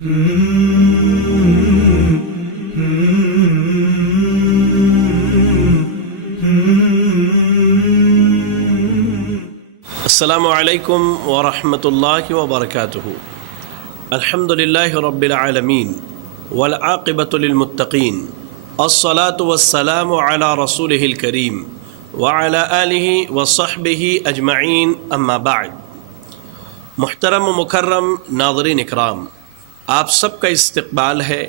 السلام علیکم ورحمۃ اللہ وبرکاتہ۔ الحمد للہ رب العالمین والعاقبۃ للمتقین، الصلاۃ والسلام علی رسولہ الکریم وعلی آلہ وصحبہ اجمعین، اما بعد۔ محترم و مکرم ناظرین اکرام، آپ سب کا استقبال ہے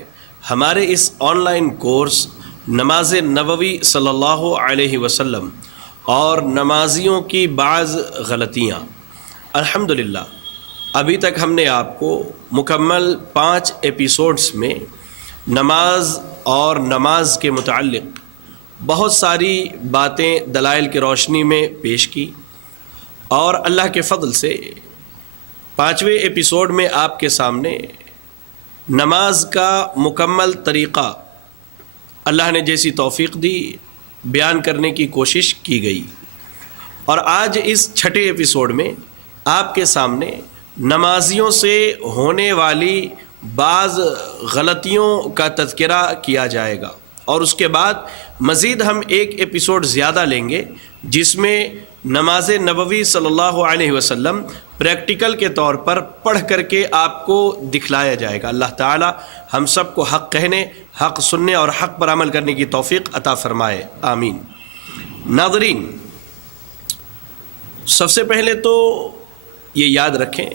ہمارے اس آن لائن کورس نماز نبوی صلی اللہ علیہ وسلم اور نمازیوں کی بعض غلطیاں۔ الحمدللہ ابھی تک ہم نے آپ کو مکمل 5 ایپیسوڈز میں نماز اور نماز کے متعلق بہت ساری باتیں دلائل کی روشنی میں پیش کی، اور اللہ کے فضل سے 5ویں ایپیسوڈ میں آپ کے سامنے نماز کا مکمل طریقہ اللہ نے جیسی توفیق دی بیان کرنے کی کوشش کی گئی، اور آج اس 6 ایپیسوڈ میں آپ کے سامنے نمازیوں سے ہونے والی بعض غلطیوں کا تذکرہ کیا جائے گا، اور اس کے بعد مزید ہم ایک ایپیسوڈ زیادہ لیں گے جس میں نماز نبوی صلی اللہ علیہ وسلم پریکٹیکل کے طور پر پڑھ کر کے آپ کو دکھلایا جائے گا۔ اللہ تعالی ہم سب کو حق کہنے، حق سننے اور حق پر عمل کرنے کی توفیق عطا فرمائے، آمین۔ ناظرین، سب سے پہلے تو یہ یاد رکھیں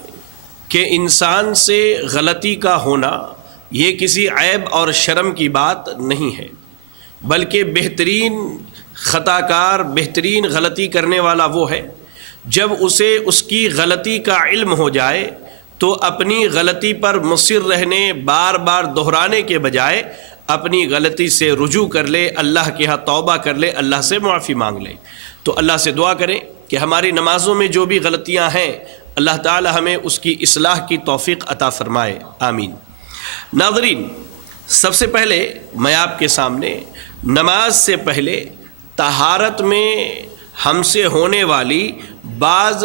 کہ انسان سے غلطی کا ہونا یہ کسی عیب اور شرم کی بات نہیں ہے، بلکہ بہترین خطا کار، بہترین غلطی کرنے والا وہ ہے جب اسے اس کی غلطی کا علم ہو جائے تو اپنی غلطی پر مصر رہنے، بار بار دہرانے کے بجائے اپنی غلطی سے رجوع کر لے، اللہ کے ہاں توبہ کر لے، اللہ سے معافی مانگ لے۔ تو اللہ سے دعا کریں کہ ہماری نمازوں میں جو بھی غلطیاں ہیں اللہ تعالی ہمیں اس کی اصلاح کی توفیق عطا فرمائے، آمین۔ ناظرین، سب سے پہلے میں آپ کے سامنے نماز سے پہلے طہارت میں ہم سے ہونے والی بعض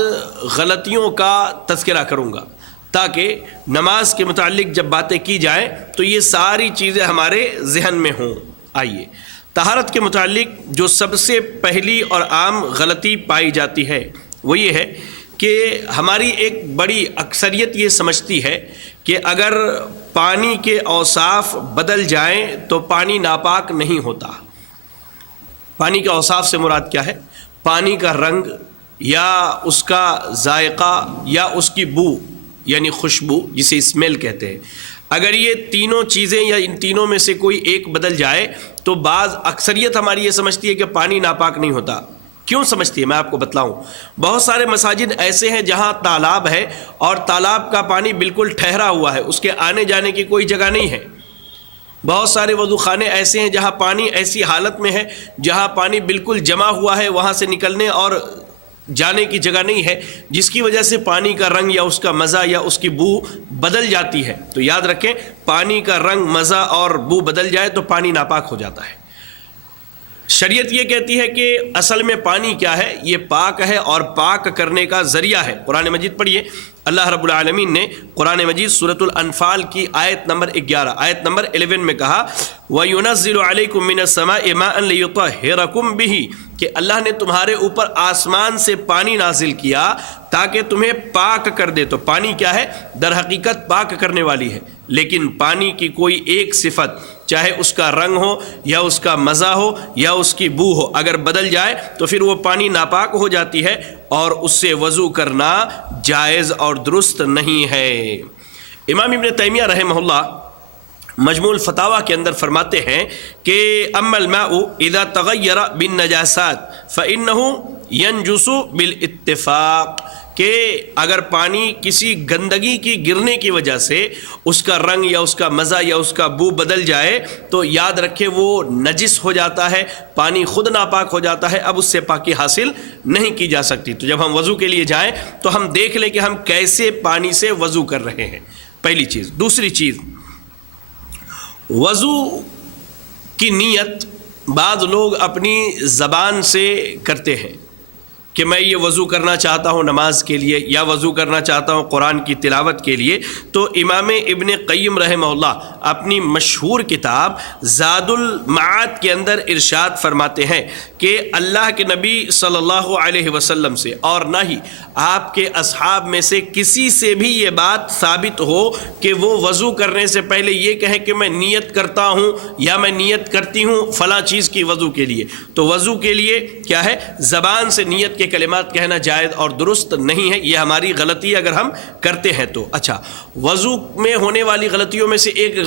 غلطیوں کا تذکرہ کروں گا، تاکہ نماز کے متعلق جب باتیں کی جائیں تو یہ ساری چیزیں ہمارے ذہن میں ہوں۔ آئیے، طہارت کے متعلق جو سب سے پہلی اور عام غلطی پائی جاتی ہے وہ یہ ہے کہ ہماری ایک بڑی اکثریت یہ سمجھتی ہے کہ اگر پانی کے اوصاف بدل جائیں تو پانی ناپاک نہیں ہوتا۔ پانی کے اوصاف سے مراد کیا ہے؟ پانی کا رنگ یا اس کا ذائقہ یا اس کی بو یعنی خوشبو، جسے اسمیل کہتے ہیں۔ اگر یہ تینوں چیزیں یا ان تینوں میں سے کوئی ایک بدل جائے تو اکثریت ہماری یہ سمجھتی ہے کہ پانی ناپاک نہیں ہوتا۔ کیوں سمجھتی ہے؟ میں آپ کو بتلاؤں۔ بہت سارے مساجد ایسے ہیں جہاں تالاب ہے اور تالاب کا پانی بالکل ٹھہرا ہوا ہے، اس کے آنے جانے کی کوئی جگہ نہیں ہے۔ بہت سارے وضو خانے ایسے ہیں جہاں پانی ایسی حالت میں ہے جہاں پانی بالکل جمع ہوا ہے، وہاں سے نکلنے اور جانے کی جگہ نہیں ہے، جس کی وجہ سے پانی کا رنگ یا اس کا مزہ یا اس کی بو بدل جاتی ہے۔ تو یاد رکھیں، پانی کا رنگ، مزہ اور بو بدل جائے تو پانی ناپاک ہو جاتا ہے۔ شریعت یہ کہتی ہے کہ اصل میں پانی کیا ہے؟ یہ پاک ہے اور پاک کرنے کا ذریعہ ہے۔ قرآن مجید پڑھیے، اللہ رب العالمین نے قرآن مجید سورۃ الانفال کی آیت نمبر 11 آیت نمبر 11 میں کہا وَيُنَزِّلُ عَلَيْكُم مِّنَ السَّمَاءِ مَاءً لِيُطَهِّرَكُم بِهِ، کہ اللہ نے تمہارے اوپر آسمان سے پانی نازل کیا تاکہ تمہیں پاک کر دے۔ تو پانی کیا ہے؟ در حقیقت پاک کرنے والی ہے، لیکن پانی کی کوئی ایک صفت، چاہے اس کا رنگ ہو یا اس کا مزہ ہو یا اس کی بو ہو، اگر بدل جائے تو پھر وہ پانی ناپاک ہو جاتی ہے اور اس سے وضو کرنا جائز اور درست نہیں ہے۔ امام ابن تیمیہ رحمہ اللہ مجموع الفتاویٰ کے اندر فرماتے ہیں کہ اما الماء اذا تغیر بالنجاسات فانہ ینجس بالاتفاق، کہ اگر پانی کسی گندگی کی گرنے کی وجہ سے اس کا رنگ یا اس کا مزہ یا اس کا بو بدل جائے تو یاد رکھے وہ نجس ہو جاتا ہے، پانی خود ناپاک ہو جاتا ہے، اب اس سے پاکی حاصل نہیں کی جا سکتی۔ تو جب ہم وضو کے لیے جائیں تو ہم دیکھ لیں کہ ہم کیسے پانی سے وضو کر رہے ہیں، پہلی چیز۔ دوسری چیز، وضو کی نیت بعض لوگ اپنی زبان سے کرتے ہیں، کہ میں یہ وضو کرنا چاہتا ہوں نماز کے لیے یا وضو کرنا چاہتا ہوں قرآن کی تلاوت کے لیے، تو امام ابن قیم رحمہ اللہ اپنی مشہور کتاب زاد المعاد کے اندر ارشاد فرماتے ہیں کہ اللہ کے نبی صلی اللہ علیہ وسلم سے اور نہ ہی آپ کے اصحاب میں سے کسی سے بھی یہ بات ثابت ہو کہ وہ وضو کرنے سے پہلے یہ کہیں کہ میں نیت کرتا ہوں یا میں نیت کرتی ہوں فلاں چیز کی وضو کے لیے۔ تو وضو کے لیے کیا ہے، زبان سے نیت کے کلمات کہنا جائز اور درست نہیں ہے، یہ ہماری غلطی اگر ہم کرتے ہیں تو۔ اچھا، وضو میں ہونے والی غلطیوں میں سے ایک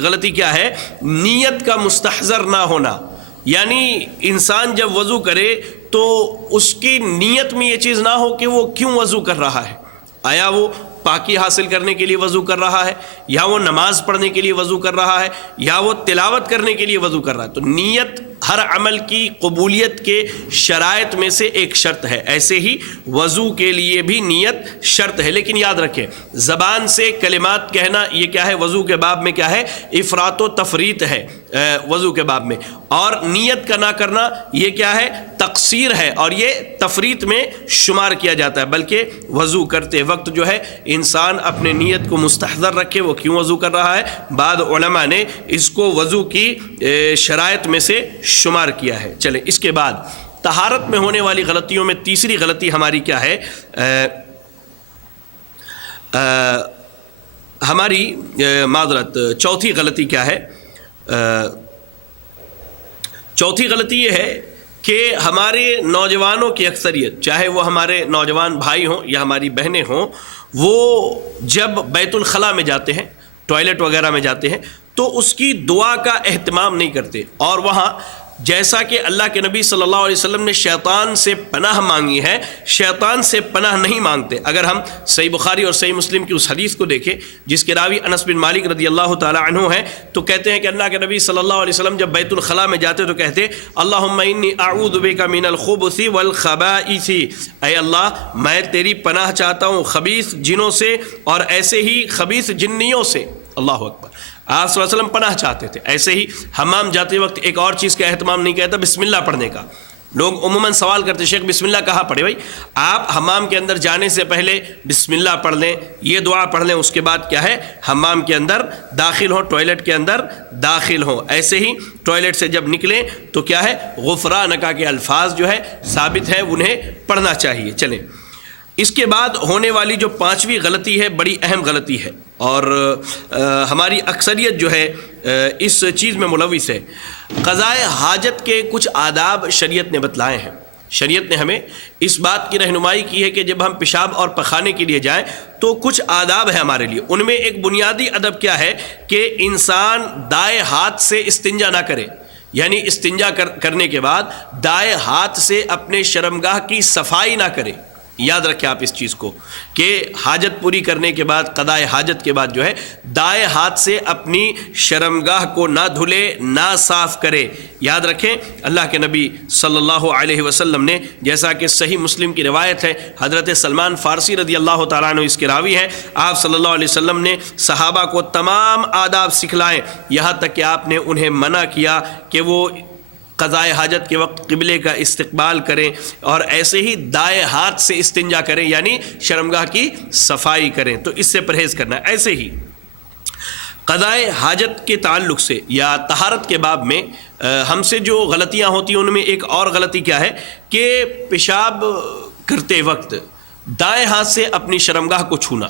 غلطی کیا ہے، نیت کا مستحضر نہ ہونا، یعنی انسان جب وضو کرے تو اس کی نیت میں یہ چیز نہ ہو کہ وہ کیوں وضو کر رہا ہے، آیا وہ پاکی حاصل کرنے کے لیے وضو کر رہا ہے، یا وہ نماز پڑھنے کے لیے وضو کر رہا ہے، یا وہ تلاوت کرنے کے لیے وضو کر رہا ہے۔ تو نیت ہر عمل کی قبولیت کے شرائط میں سے ایک شرط ہے، ایسے ہی وضو کے لیے بھی نیت شرط ہے۔ لیکن یاد رکھیں، زبان سے کلمات کہنا یہ کیا ہے، وضو کے باب میں کیا ہے، افراط و تفریط ہے وضو کے باب میں، اور نیت کا نہ کرنا یہ کیا ہے، تقصیر ہے، اور یہ تفریط میں شمار کیا جاتا ہے۔ بلکہ وضو کرتے وقت جو ہے انسان اپنے نیت کو مستحضر رکھے وہ کیوں وضو کر رہا ہے۔ بعض علماء نے اس کو وضو کی شرائط میں سے شمار کیا ہے۔ چلیں، اس کے بعد طہارت میں ہونے والی غلطیوں میں تیسری غلطی ہماری کیا ہے، ہماری معذرت چوتھی غلطی کیا ہے، چوتھی غلطی یہ ہے کہ ہمارے نوجوانوں کی اکثریت، چاہے وہ ہمارے نوجوان بھائی ہوں یا ہماری بہنیں ہوں، وہ جب بیت الخلاء میں جاتے ہیں، ٹوائلٹ وغیرہ میں جاتے ہیں، تو اس کی دعا کا اہتمام نہیں کرتے، اور وہاں جیسا کہ اللہ کے نبی صلی اللہ علیہ وسلم نے شیطان سے پناہ مانگی ہے، شیطان سے پناہ نہیں مانگتے۔ اگر ہم صحیح بخاری اور صحیح مسلم کی اس حدیث کو دیکھیں جس کے راوی انس بن مالک رضی اللہ تعالی عنہ ہیں، تو کہتے ہیں کہ اللہ کے نبی صلی اللہ علیہ وسلم جب بیت الخلاء میں جاتے تو کہتے اللہم انی اعوذ بک من الخبث والخبائث، اے اللہ میں تیری پناہ چاہتا ہوں خبیث جنوں سے اور ایسے ہی خبیث جنیوں سے۔ اللہ اکبر، آپ صلی اللہ علیہ وسلم پناہ چاہتے تھے۔ ایسے ہی حمام جاتے وقت ایک اور چیز کا اہتمام نہیں کیا تھا، بسم اللہ پڑھنے کا۔ لوگ عموماً سوال کرتے شیخ بسم اللہ کہاں پڑھے؟ بھائی آپ حمام کے اندر جانے سے پہلے بسم اللہ پڑھ لیں، یہ دعا پڑھ لیں، اس کے بعد کیا ہے حمام کے اندر داخل ہوں، ٹوائلٹ کے اندر داخل ہوں۔ ایسے ہی ٹوائلٹ سے جب نکلیں تو کیا ہے غفرانک کے الفاظ جو ہے ثابت ہیں، انہیں پڑھنا چاہیے۔ چلیں، اس کے بعد ہونے والی جو پانچویں غلطی ہے بڑی اہم غلطی ہے، اور ہماری اکثریت جو ہے اس چیز میں ملوث ہے۔ قضائے حاجت کے کچھ آداب شریعت نے بتلائے ہیں۔ شریعت نے ہمیں اس بات کی رہنمائی کی ہے کہ جب ہم پیشاب اور پخانے کے لیے جائیں تو کچھ آداب ہے ہمارے لیے۔ ان میں ایک بنیادی ادب کیا ہے کہ انسان دائیں ہاتھ سے استنجا نہ کرے، یعنی استنجا کرنے کے بعد دائیں ہاتھ سے اپنے شرمگاہ کی صفائی نہ کرے۔ یاد رکھیں آپ اس چیز کو کہ حاجت پوری کرنے کے بعد، قضائے حاجت کے بعد جو ہے دائیں ہاتھ سے اپنی شرمگاہ کو نہ دھلے، نہ صاف کرے۔ یاد رکھیں اللہ کے نبی صلی اللہ علیہ وسلم نے، جیسا کہ صحیح مسلم کی روایت ہے، حضرت سلمان فارسی رضی اللہ تعالیٰ عنہ اس کے راوی ہیں، آپ صلی اللہ علیہ وسلم نے صحابہ کو تمام آداب سکھلائے، یہاں تک کہ آپ نے انہیں منع کیا کہ وہ قضائے حاجت کے وقت قبلے کا استقبال کریں اور ایسے ہی دائیں ہاتھ سے استنجا کریں، یعنی شرمگاہ کی صفائی کریں۔ تو اس سے پرہیز کرنا ہے۔ ایسے ہی قضائے حاجت کے تعلق سے یا طہارت کے باب میں ہم سے جو غلطیاں ہوتی ہیں ان میں ایک اور غلطی کیا ہے کہ پیشاب کرتے وقت دائیں ہاتھ سے اپنی شرمگاہ کو چھونا۔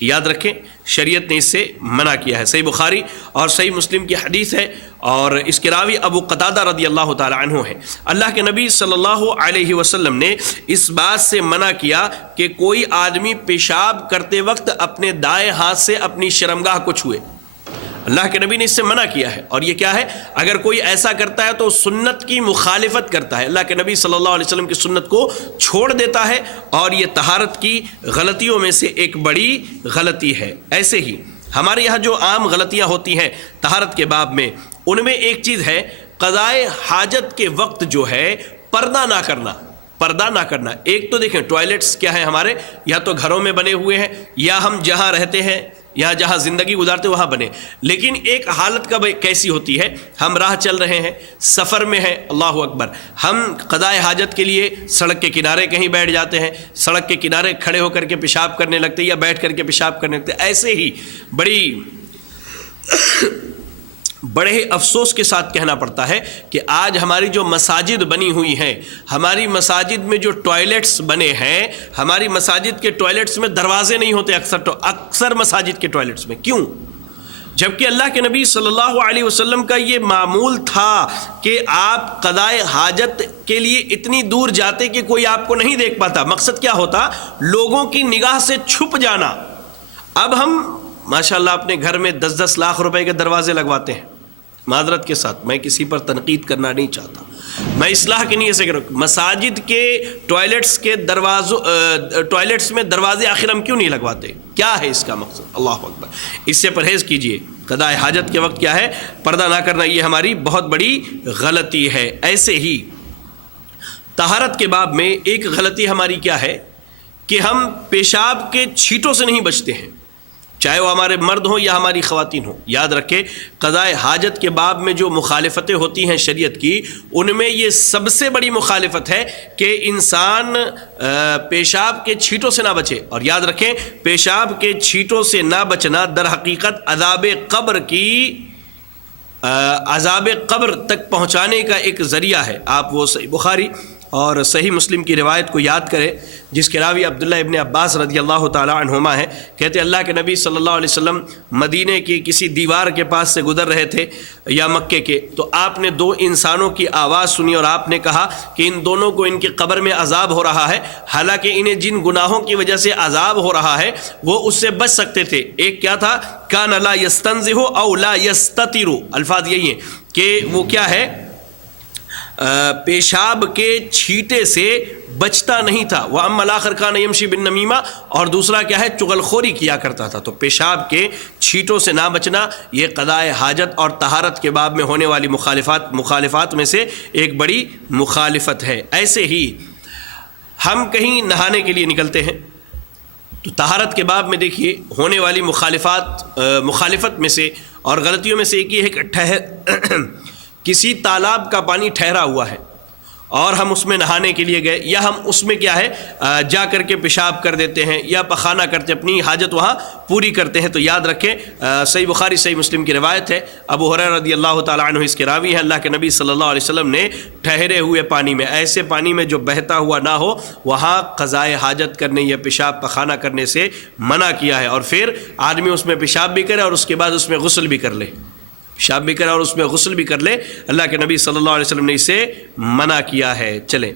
یاد رکھیں شریعت نے اس سے منع کیا ہے۔ صحیح بخاری اور صحیح مسلم کی حدیث ہے، اور اس کے راوی ابو قتادہ رضی اللہ تعالی عنہ ہے۔ اللہ کے نبی صلی اللہ علیہ وسلم نے اس بات سے منع کیا کہ کوئی آدمی پیشاب کرتے وقت اپنے دائیں ہاتھ سے اپنی شرمگاہ کو چھوئے۔ اللہ کے نبی نے اس سے منع کیا ہے، اور یہ کیا ہے، اگر کوئی ایسا کرتا ہے تو سنت کی مخالفت کرتا ہے، اللہ کے نبی صلی اللہ علیہ وسلم کی سنت کو چھوڑ دیتا ہے، اور یہ طہارت کی غلطیوں میں سے ایک بڑی غلطی ہے۔ ایسے ہی ہمارے یہاں جو عام غلطیاں ہوتی ہیں طہارت کے باب میں، ان میں ایک چیز ہے قضائے حاجت کے وقت جو ہے پردہ نہ کرنا۔ پردہ نہ کرنا، ایک تو دیکھیں ٹوائلٹس کیا ہیں ہمارے، یا تو گھروں میں بنے ہوئے ہیں یا ہم جہاں رہتے ہیں یہاں جہاں زندگی گزارتے وہاں بنے. لیکن ایک حالت کب کیسی ہوتی ہے؟ ہم راہ چل رہے ہیں، سفر میں ہیں، اللہ اکبر، ہم قضائے حاجت کے لیے سڑک کے کنارے کہیں بیٹھ جاتے ہیں، سڑک کے کنارے کھڑے ہو کر کے پیشاب کرنے لگتے ہیں یا بیٹھ کر کے پیشاب کرنے لگتے ہیں. ایسے ہی بڑے افسوس کے ساتھ کہنا پڑتا ہے کہ آج ہماری جو مساجد بنی ہوئی ہیں، ہماری مساجد میں جو ٹوائلٹس بنے ہیں، ہماری مساجد کے ٹوائلٹس میں دروازے نہیں ہوتے اکثر مساجد کے ٹوائلٹس میں. کیوں؟ جبکہ اللہ کے نبی صلی اللہ علیہ وسلم کا یہ معمول تھا کہ آپ قضائے حاجت کے لیے اتنی دور جاتے کہ کوئی آپ کو نہیں دیکھ پاتا. مقصد کیا ہوتا؟ لوگوں کی نگاہ سے چھپ جانا. اب ہم ماشاءاللہ اپنے گھر میں 10-10 لاکھ روپے کے دروازے لگواتے ہیں. معذرت کے ساتھ میں کسی پر تنقید کرنا نہیں چاہتا، میں اصلاح کی نیت سے کہہ رہا ہوں. مساجد کے ٹوائلٹس میں دروازے آخر ہم کیوں نہیں لگواتے؟ کیا ہے اس کا مقصد؟ اللہ اکبر. اس سے پرہیز کیجئے. قضائے حاجت کے وقت کیا ہے؟ پردہ نہ کرنا، یہ ہماری بہت بڑی غلطی ہے. ایسے ہی طہارت کے باب میں ایک غلطی ہماری کیا ہے کہ ہم پیشاب کے چھینٹوں سے نہیں بچتے ہیں، چاہے وہ ہمارے مرد ہوں یا ہماری خواتین ہوں. یاد رکھیں قضائے حاجت کے باب میں جو مخالفتیں ہوتی ہیں شریعت کی، ان میں یہ سب سے بڑی مخالفت ہے کہ انسان پیشاب کے چھینٹوں سے نہ بچے. اور یاد رکھیں پیشاب کے چھینٹوں سے نہ بچنا در حقیقت عذاب قبر تک پہنچانے کا ایک ذریعہ ہے. آپ وہ صحیح بخاری اور صحیح مسلم کی روایت کو یاد کریں جس کے راوی عبداللہ ابن عباس رضی اللہ تعالیٰ عنہما ہے. کہتے اللہ کے نبی صلی اللہ علیہ وسلم مدینے کی کسی دیوار کے پاس سے گزر رہے تھے یا مکے کے، تو آپ نے 2 انسانوں کی آواز سنی اور آپ نے کہا کہ ان دونوں کو ان کی قبر میں عذاب ہو رہا ہے، حالانکہ انہیں جن گناہوں کی وجہ سے عذاب ہو رہا ہے وہ اس سے بچ سکتے تھے. ایک کیا تھا؟ کان لا یستنزہ او لا یستتر. الفاظ یہی ہیں کہ وہ کیا ہے؟ پیشاب کے چھینٹے سے بچتا نہیں تھا. وہ اما الاخر کان یمشی بالنمیمہ، اور دوسرا کیا ہے؟ چغل خوری کیا کرتا تھا. تو پیشاب کے چھینٹوں سے نہ بچنا یہ قضائے حاجت اور طہارت کے باب میں ہونے والی مخالفات میں سے ایک بڑی مخالفت ہے. ایسے ہی ہم کہیں نہانے کے لیے نکلتے ہیں تو طہارت کے باب میں دیکھیے ہونے والی مخالفت میں سے اور غلطیوں میں سے ایک یہ ہے کہ کسی تالاب کا پانی ٹھہرا ہوا ہے اور ہم اس میں نہانے کے لیے گئے، یا ہم اس میں کیا ہے جا کر کے پیشاب کر دیتے ہیں یا پخانہ کرتے ہیں، اپنی حاجت وہاں پوری کرتے ہیں. تو یاد رکھیں صحیح بخاری صحیح مسلم کی روایت ہے، ابو ہریرہ رضی اللہ تعالیٰ عنہ اس کے راوی ہیں، اللہ کے نبی صلی اللہ علیہ وسلم نے ٹھہرے ہوئے پانی میں، ایسے پانی میں جو بہتا ہوا نہ ہو، وہاں قضائے حاجت کرنے یا پیشاب پخانہ کرنے سے منع کیا ہے. اور پھر آدمی اس میں پیشاب بھی کرے اور اس کے بعد اس میں غسل بھی کر لے، پیشاب بھی کرے اور اس میں غسل بھی کر لے. اللہ کے نبی صلی اللہ علیہ وسلم نے اسے منع کیا ہے. چلیں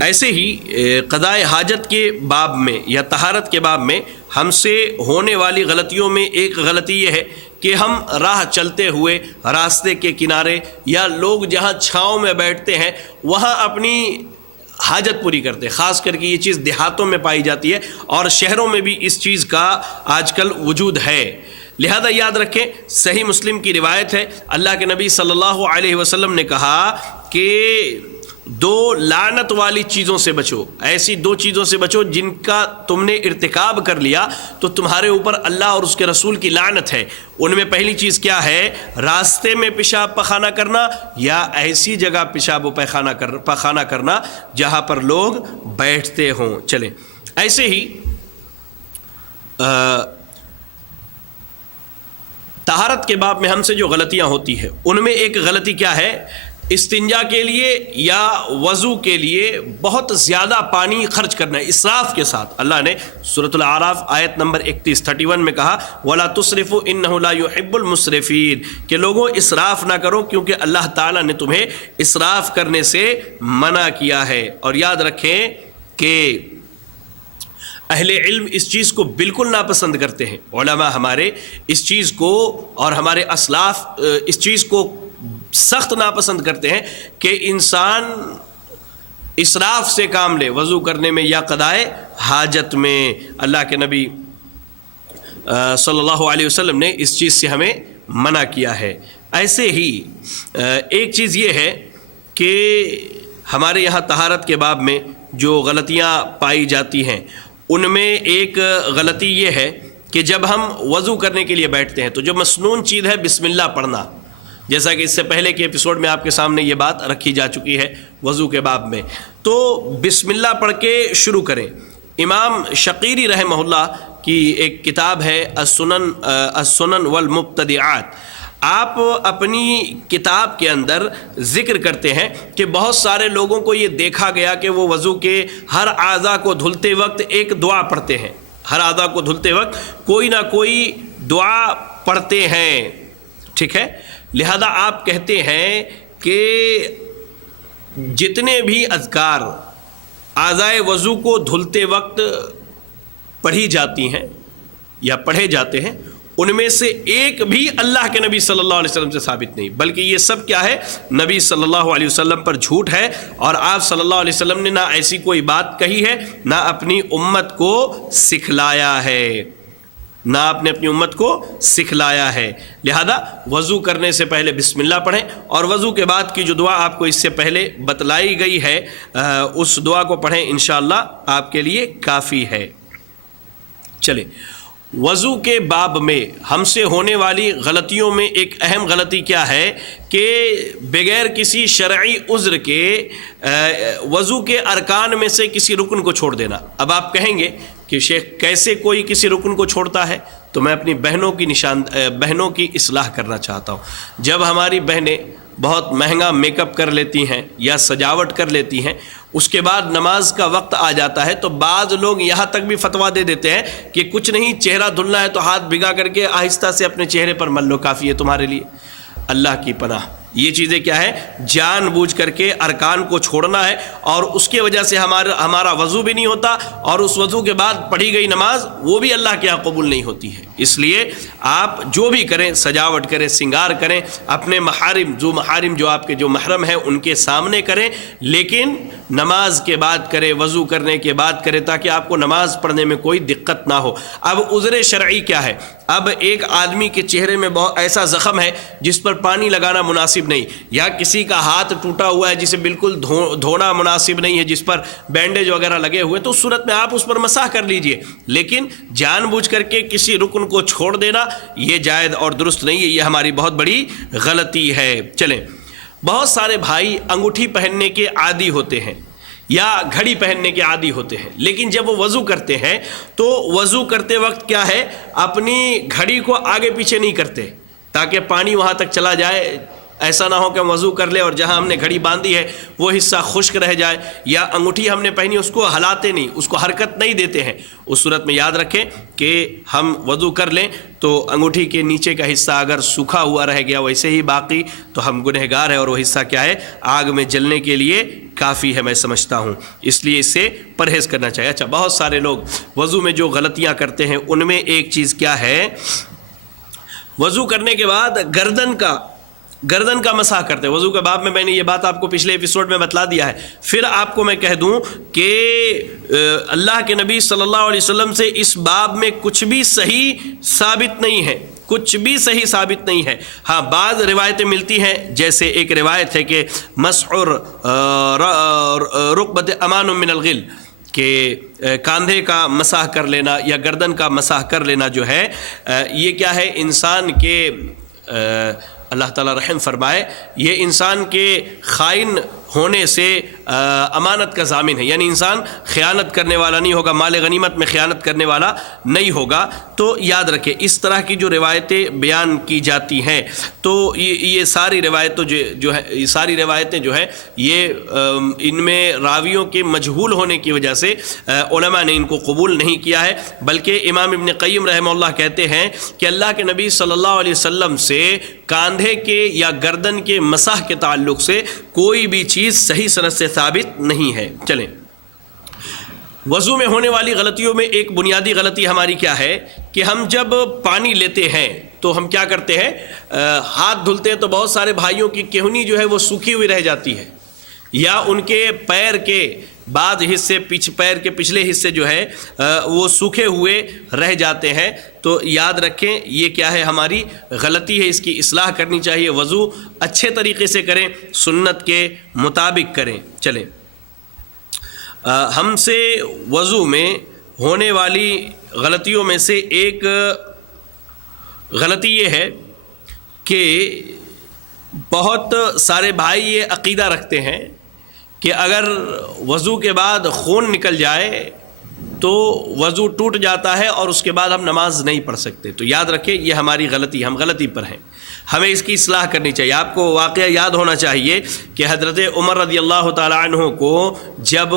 ایسے ہی قضائے حاجت کے باب میں یا طہارت کے باب میں ہم سے ہونے والی غلطیوں میں ایک غلطی یہ ہے کہ ہم راہ چلتے ہوئے راستے کے کنارے یا لوگ جہاں چھاؤں میں بیٹھتے ہیں وہاں اپنی حاجت پوری کرتے. خاص کر کے یہ چیز دیہاتوں میں پائی جاتی ہے اور شہروں میں بھی اس چیز کا آج کل وجود ہے. لہذا یاد رکھیں صحیح مسلم کی روایت ہے، اللہ کے نبی صلی اللہ علیہ وسلم نے کہا کہ 2 لعنت والی چیزوں سے بچو، ایسی 2 چیزوں سے بچو جن کا تم نے ارتکاب کر لیا تو تمہارے اوپر اللہ اور اس کے رسول کی لعنت ہے. ان میں پہلی چیز کیا ہے؟ راستے میں پیشاب پخانہ کرنا یا ایسی جگہ پیشاب و پخانہ کرنا جہاں پر لوگ بیٹھتے ہوں. چلیں ایسے ہی طہارت کے باب میں ہم سے جو غلطیاں ہوتی ہیں ان میں ایک غلطی کیا ہے؟ استنجا کے لیے یا وضو کے لیے بہت زیادہ پانی خرچ کرنا ہے اسراف کے ساتھ. اللہ نے سورۃ الاعراف آیت نمبر 31 میں کہا وَلَا تُسْرِفُوا إِنَّهُ لَا يُحِبُّ الْمُسْرِفِينَ کہ لوگوں اسراف نہ کرو کیونکہ اللہ تعالیٰ نے تمہیں اسراف کرنے سے منع کیا ہے. اور یاد رکھیں کہ اہل علم اس چیز کو بالکل ناپسند کرتے ہیں. علماء ہمارے اس چیز کو اور ہمارے اسلاف اس چیز کو سخت ناپسند کرتے ہیں کہ انسان اسراف سے کام لے وضو کرنے میں یا قضائے حاجت میں. اللہ کے نبی صلی اللہ علیہ وسلم نے اس چیز سے ہمیں منع کیا ہے. ایسے ہی ایک چیز یہ ہے کہ ہمارے یہاں طہارت کے باب میں جو غلطیاں پائی جاتی ہیں ان میں ایک غلطی یہ ہے کہ جب ہم وضو کرنے کے لیے بیٹھتے ہیں تو جو مسنون چیز ہے بسم اللہ پڑھنا، جیسا کہ اس سے پہلے کے ایپیسوڈ میں آپ کے سامنے یہ بات رکھی جا چکی ہے وضو کے باب میں، تو بسم اللہ پڑھ کے شروع کریں۔ امام شقیری رحمہ اللہ کی ایک کتاب ہے السنن والمبتدعات، آپ اپنی کتاب کے اندر ذکر کرتے ہیں کہ بہت سارے لوگوں کو یہ دیکھا گیا کہ وہ وضو کے ہر اعضاء کو دھلتے وقت ایک دعا پڑھتے ہیں، ہر اعضاء کو دھلتے وقت کوئی نہ کوئی دعا پڑھتے ہیں، ٹھیک ہے؟ لہذا آپ کہتے ہیں کہ جتنے بھی اذکار اعضائے وضو کو دھلتے وقت پڑھی جاتی ہیں یا پڑھے جاتے ہیں، ان میں سے ایک بھی اللہ کے نبی صلی اللہ علیہ وسلم سے ثابت نہیں، بلکہ یہ سب کیا ہے؟ نبی صلی اللہ علیہ وسلم پر جھوٹ ہے، اور آپ صلی اللہ علیہ وسلم نے نہ ایسی کوئی بات کہی ہے، نہ اپنی امت کو سکھلایا ہے، نہ آپ نے اپنی امت کو سکھلایا ہے۔ لہذا وضو کرنے سے پہلے بسم اللہ پڑھیں، اور وضو کے بعد کی جو دعا آپ کو اس سے پہلے بتلائی گئی ہے اس دعا کو پڑھیں، انشاءاللہ آپ کے لیے کافی ہے۔ چلیں، وضو کے باب میں ہم سے ہونے والی غلطیوں میں ایک اہم غلطی کیا ہے کہ بغیر کسی شرعی عذر کے وضو کے ارکان میں سے کسی رکن کو چھوڑ دینا۔ اب آپ کہیں گے کہ شیخ کیسے کوئی کسی رکن کو چھوڑتا ہے؟ تو میں اپنی بہنوں کی اصلاح کرنا چاہتا ہوں۔ جب ہماری بہنیں بہت مہنگا میک اپ کر لیتی ہیں یا سجاوٹ کر لیتی ہیں، اس کے بعد نماز کا وقت آ جاتا ہے تو بعض لوگ یہاں تک بھی فتویٰ دے دیتے ہیں کہ کچھ نہیں، چہرہ دھلنا ہے تو ہاتھ بھگا کر کے آہستہ سے اپنے چہرے پر مل لو، کافی ہے تمہارے لیے۔ اللہ کی پناہ، یہ چیزیں کیا ہے؟ جان بوجھ کر کے ارکان کو چھوڑنا ہے، اور اس کے وجہ سے ہمارا وضو بھی نہیں ہوتا، اور اس وضو کے بعد پڑھی گئی نماز وہ بھی اللہ کے یہاں قبول نہیں ہوتی ہے۔ اس لیے آپ جو بھی کریں، سجاوٹ کریں، سنگار کریں، اپنے محارم جو آپ کے جو محرم ہیں ان کے سامنے کریں، لیکن نماز کے بعد کریں، وضو کرنے کے بعد کریں، تاکہ آپ کو نماز پڑھنے میں کوئی دقت نہ ہو۔ اب عذر شرعی کیا ہے؟ اب ایک آدمی کے چہرے میں بہت ایسا زخم ہے جس پر پانی لگانا مناسب نہیں، یا کسی کا ہاتھ ٹوٹا ہوا ہے جسے بالکل دھونا مناسب نہیں ہے، جس پر بینڈیج وغیرہ لگے ہوئے، تو اس صورت میں آپ اس پر مسح کر لیجئے، لیکن جان بوجھ کر کے کسی رکن کو چھوڑ دینا یہ جائز اور درست نہیں ہے، یہ ہماری بہت بڑی غلطی ہے۔ چلیں، بہت سارے بھائی انگوٹھی پہننے کے عادی ہوتے ہیں یا گھڑی پہننے کے عادی ہوتے ہیں، لیکن جب وہ وضو کرتے ہیں تو وضو کرتے وقت کیا ہے؟ اپنی گھڑی کو آگے پیچھے نہیں کرتے تاکہ پانی وہاں تک چلا جائے، ایسا نہ ہو کہ ہم وضو کر لیں اور جہاں ہم نے گھڑی باندھی ہے وہ حصہ خشک رہ جائے، یا انگوٹھی ہم نے پہنی اس کو ہلاتے نہیں، اس کو حرکت نہیں دیتے ہیں۔ اس صورت میں یاد رکھیں کہ ہم وضو کر لیں تو انگوٹھی کے نیچے کا حصہ اگر سوکھا ہوا رہ گیا ویسے ہی باقی، تو ہم گنہگار ہیں، اور وہ حصہ کیا ہے؟ آگ میں جلنے کے لیے کافی ہے، میں سمجھتا ہوں، اس لیے اس سے پرہیز کرنا چاہیے۔ اچھا، بہت سارے لوگ وضو میں جو غلطیاں کرتے ہیں ان میں ایک چیز کیا ہے؟ وضو کرنے کے بعد گردن کا مسح کرتے ہیں۔ وضو کے باب میں نے یہ بات آپ کو پچھلے ایپیسوڈ میں بتلا دیا ہے، پھر آپ کو میں کہہ دوں کہ اللہ کے نبی صلی اللہ علیہ وسلم سے اس باب میں کچھ بھی صحیح ثابت نہیں ہے، کچھ بھی صحیح ثابت نہیں ہے۔ ہاں، بعض روایتیں ملتی ہیں، جیسے ایک روایت ہے کہ مسح رکبت امان من الغل، کہ کاندھے کا مسح کر لینا یا گردن کا مسح کر لینا جو ہے، یہ کیا ہے؟ انسان کے اللہ تعالیٰ رحم فرمائے، یہ انسان کے خائن ہونے سے امانت کا ضامن ہے، یعنی انسان خیانت کرنے والا نہیں ہوگا، مال غنیمت میں خیانت کرنے والا نہیں ہوگا۔ تو یاد رکھیں، اس طرح کی جو روایتیں بیان کی جاتی ہیں، تو یہ ساری روایتیں جو ہے یہ ان میں راویوں کے مجہول ہونے کی وجہ سے علماء نے ان کو قبول نہیں کیا ہے، بلکہ امام ابن قیم رحمہ اللہ کہتے ہیں کہ اللہ کے نبی صلی اللہ علیہ وسلم سے کاندھے کے یا گردن کے مسح کے تعلق سے کوئی بھی چیز صحیح سند سے ثابت نہیں ہے۔ چلیں، وضو میں ہونے والی غلطیوں میں ایک بنیادی غلطی ہماری کیا ہے کہ ہم جب پانی لیتے ہیں تو ہم کیا کرتے ہیں؟ ہاتھ دھلتے ہیں تو بہت سارے بھائیوں کی کہنی جو ہے وہ سوکھی ہوئی رہ جاتی ہے، یا ان کے پیر کے بعض حصے، پیر کے پچھلے حصے جو ہے وہ سوکھے ہوئے رہ جاتے ہیں۔ تو یاد رکھیں، یہ کیا ہے؟ ہماری غلطی ہے، اس کی اصلاح کرنی چاہیے۔ وضو اچھے طریقے سے کریں، سنت کے مطابق کریں۔ چلیں، ہم سے وضو میں ہونے والی غلطیوں میں سے ایک غلطی یہ ہے کہ بہت سارے بھائی یہ عقیدہ رکھتے ہیں کہ اگر وضو کے بعد خون نکل جائے تو وضو ٹوٹ جاتا ہے اور اس کے بعد ہم نماز نہیں پڑھ سکتے. تو یاد رکھیں یہ ہماری غلطی، ہم غلطی پر ہیں، ہمیں اس کی اصلاح کرنی چاہیے. آپ کو واقعہ یاد ہونا چاہیے کہ حضرت عمر رضی اللہ تعالی عنہ کو جب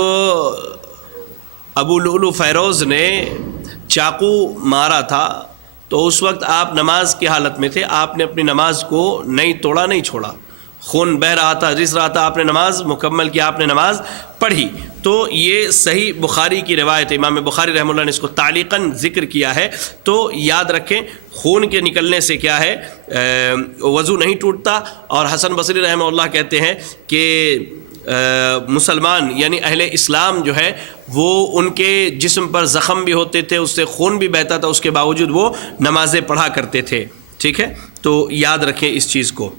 ابو لؤلؤ فیروز نے چاقو مارا تھا تو اس وقت آپ نماز کی حالت میں تھے، آپ نے اپنی نماز کو نہیں توڑا، نہیں چھوڑا، خون بہہ رہا تھا، رس رہا تھا، آپ نے نماز مکمل کی، آپ نے نماز پڑھی. تو یہ صحیح بخاری کی روایت ہے، امام بخاری رحمہ اللہ نے اس کو تعلیقاً ذکر کیا ہے. تو یاد رکھیں خون کے نکلنے سے کیا ہے وضو نہیں ٹوٹتا. اور حسن بصری رحمہ اللہ کہتے ہیں کہ مسلمان یعنی اہل اسلام جو ہے وہ ان کے جسم پر زخم بھی ہوتے تھے، اس سے خون بھی بہتا تھا، اس کے باوجود وہ نمازیں پڑھا کرتے تھے. ٹھیک ہے، تو یاد رکھیں اس چیز کو.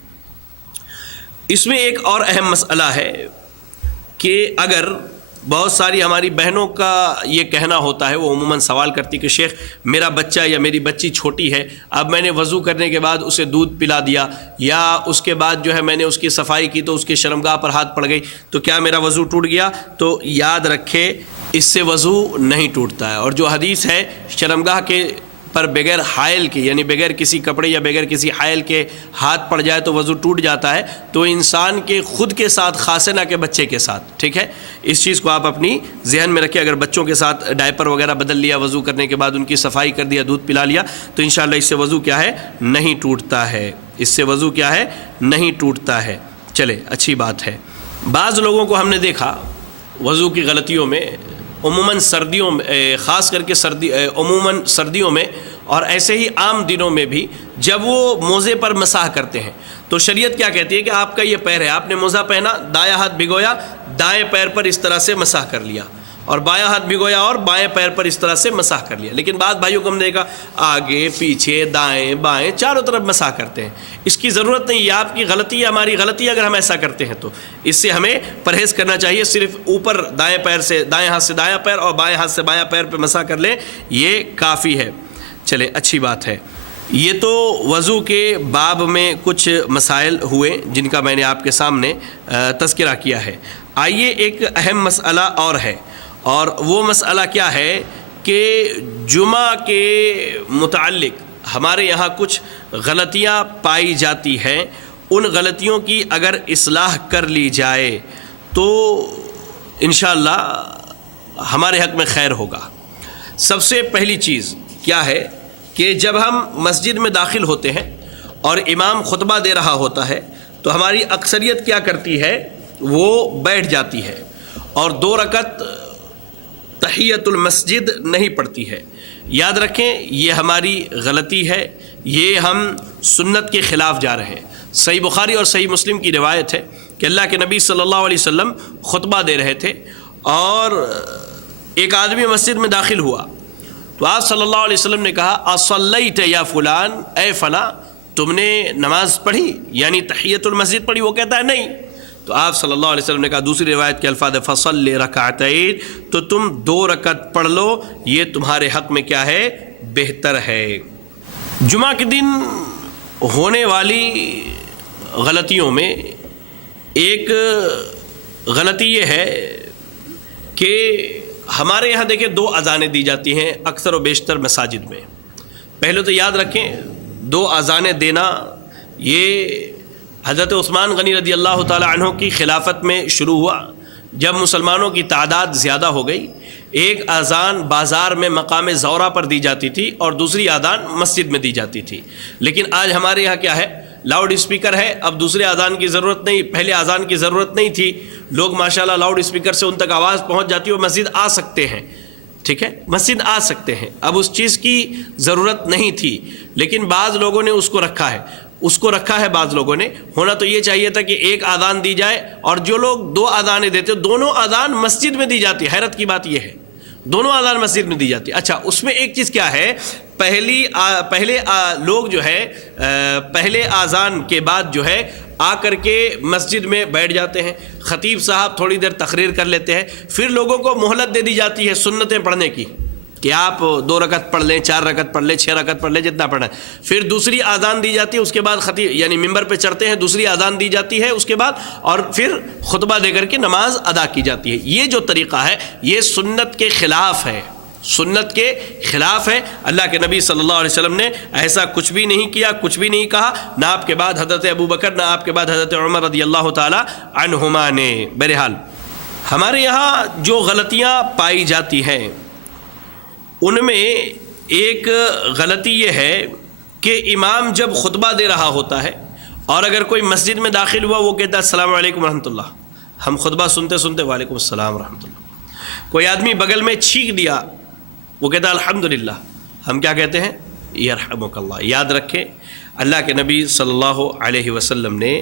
اس میں ایک اور اہم مسئلہ ہے کہ اگر بہت ساری ہماری بہنوں کا یہ کہنا ہوتا ہے، وہ عموماً سوال کرتی کہ شیخ میرا بچہ یا میری بچی چھوٹی ہے، اب میں نے وضو کرنے کے بعد اسے دودھ پلا دیا یا اس کے بعد جو ہے میں نے اس کی صفائی کی تو اس کی شرمگاہ پر ہاتھ پڑ گئی، تو کیا میرا وضو ٹوٹ گیا؟ تو یاد رکھے اس سے وضو نہیں ٹوٹتا ہے. اور جو حدیث ہے شرمگاہ کے پر بغیر حائل کے یعنی بغیر کسی کپڑے یا بغیر کسی حائل کے ہاتھ پڑ جائے تو وضو ٹوٹ جاتا ہے، تو انسان کے خود کے ساتھ خاصے نہ کہ بچے کے ساتھ. ٹھیک ہے، اس چیز کو آپ اپنی ذہن میں رکھیں. اگر بچوں کے ساتھ ڈائپر وغیرہ بدل لیا وضو کرنے کے بعد، ان کی صفائی کر دیا، دودھ پلا لیا، تو انشاءاللہ اس سے وضو کیا ہے نہیں ٹوٹتا ہے، اس سے وضو کیا ہے نہیں ٹوٹتا ہے. چلے اچھی بات ہے. بعض لوگوں کو ہم نے دیکھا وضو کی غلطیوں میں عموماً سردیوں میں، خاص کر کے عموماً سردیوں میں اور ایسے ہی عام دنوں میں بھی جب وہ موزے پر مسح کرتے ہیں تو شریعت کیا کہتی ہے کہ آپ کا یہ پیر ہے، آپ نے موزہ پہنا، دایاں ہاتھ بھگویا، دائیں پیر پر اس طرح سے مسح کر لیا، اور بایاں ہاتھ بھگویا اور بائیں پیر پر اس طرح سے مسح کر لیا. لیکن بعض بھائیوں کو ہم نے دیکھا آگے پیچھے دائیں بائیں چاروں طرف مسح کرتے ہیں. اس کی ضرورت نہیں، یہ آپ کی غلطی ہے، ہماری غلطی ہے اگر ہم ایسا کرتے ہیں تو اس سے ہمیں پرہیز کرنا چاہیے. صرف اوپر دائیں پیر سے دائیں ہاتھ سے دایاں پیر اور بائیں ہاتھ سے بایاں پیر پہ مسح کر لیں، یہ کافی ہے. چلے اچھی بات ہے. یہ تو وضو کے باب میں کچھ مسائل ہوئے جن کا میں نے آپ کے سامنے تذکرہ کیا ہے. آئیے ایک اہم مسئلہ اور ہے، اور وہ مسئلہ کیا ہے کہ جمعہ کے متعلق ہمارے یہاں کچھ غلطیاں پائی جاتی ہیں. ان غلطیوں کی اگر اصلاح کر لی جائے تو انشاءاللہ ہمارے حق میں خیر ہوگا. سب سے پہلی چیز کیا ہے کہ جب ہم مسجد میں داخل ہوتے ہیں اور امام خطبہ دے رہا ہوتا ہے تو ہماری اکثریت کیا کرتی ہے، وہ بیٹھ جاتی ہے اور 2 رکعت تحیۃ المسجد نہیں پڑھتی ہے. یاد رکھیں یہ ہماری غلطی ہے، یہ ہم سنت کے خلاف جا رہے ہیں. صحیح بخاری اور صحیح مسلم کی روایت ہے کہ اللہ کے نبی صلی اللہ علیہ وسلم خطبہ دے رہے تھے اور ایک آدمی مسجد میں داخل ہوا تو آپ صلی اللہ علیہ وسلم نے کہا اصلیت یا فلان، اے فلاں تم نے نماز پڑھی یعنی تحیۃ المسجد پڑھی؟ وہ کہتا ہے نہیں. تو آپ صلی اللہ علیہ وسلم نے کہا دوسری روایت کے الفاظ فصل رکعتین، تو تم 2 رکعت پڑھ لو، یہ تمہارے حق میں کیا ہے بہتر ہے. جمعہ کے دن ہونے والی غلطیوں میں ایک غلطی یہ ہے کہ ہمارے یہاں دیکھیں 2 اذانیں دی جاتی ہیں اکثر و بیشتر مساجد میں. پہلے تو یاد رکھیں 2 اذانیں دینا یہ حضرت عثمان غنی رضی اللہ تعالی عنہ کی خلافت میں شروع ہوا. جب مسلمانوں کی تعداد زیادہ ہو گئی، ایک اذان بازار میں مقام زورہ پر دی جاتی تھی اور دوسری اذان مسجد میں دی جاتی تھی. لیکن آج ہمارے یہاں کیا ہے، لاؤڈ اسپیکر ہے، اب دوسرے اذان کی ضرورت نہیں. پہلے اذان کی ضرورت نہیں تھی، لوگ ماشاءاللہ لاؤڈ اسپیکر سے ان تک آواز پہنچ جاتی ہے اور مسجد آ سکتے ہیں. ٹھیک ہے، مسجد آ سکتے ہیں، اب اس چیز کی ضرورت نہیں تھی. لیکن بعض لوگوں نے اس کو رکھا ہے بعض لوگوں نے. ہونا تو یہ چاہیے تھا کہ ایک اذان دی جائے اور جو لوگ 2 اذانیں دیتے دونوں اذان مسجد میں دی جاتی. حیرت کی بات یہ ہے دونوں اذان مسجد میں دی جاتی. اچھا اس میں ایک چیز کیا ہے، پہلے لوگ جو ہے پہلے اذان کے بعد جو ہے آ کر کے مسجد میں بیٹھ جاتے ہیں، خطیب صاحب تھوڑی دیر تقریر کر لیتے ہیں، پھر لوگوں کو مہلت دے دی جاتی ہے سنتیں پڑھنے کی کہ آپ 2 رکعت پڑھ لیں، 4 رکعت پڑھ لیں، 6 رکعت پڑھ لیں، جتنا پڑھنا ہے. پھر دوسری اذان دی جاتی ہے، اس کے بعد خطیب یعنی ممبر پہ چڑھتے ہیں، دوسری اذان دی جاتی ہے اس کے بعد، اور پھر خطبہ دے کر کے نماز ادا کی جاتی ہے. یہ جو طریقہ ہے یہ سنت کے خلاف ہے، سنت کے خلاف ہے. اللہ کے نبی صلی اللہ علیہ وسلم نے ایسا کچھ بھی نہیں کیا، کچھ بھی نہیں کہا، نہ آپ کے بعد حضرت ابو بکر، نہ آپ کے بعد حضرت عمر رضی اللہ تعالی عنہما نے. بہرحال ہمارے یہاں جو غلطیاں پائی جاتی ہیں ان میں ایک غلطی یہ ہے کہ امام جب خطبہ دے رہا ہوتا ہے اور اگر کوئی مسجد میں داخل ہوا، وہ کہتا ہے السلام علیکم ورحمۃ اللہ. ہم خطبہ سنتے سنتے وعلیکم السلام ورحمۃ اللہ. کوئی آدمی بغل میں چھینک دیا، وہ کہتا ہے الحمدللہ. ہم کیا کہتے ہیں؟ یرحمک اللہ. یاد رکھیں اللہ کے نبی صلی اللہ علیہ وسلم نے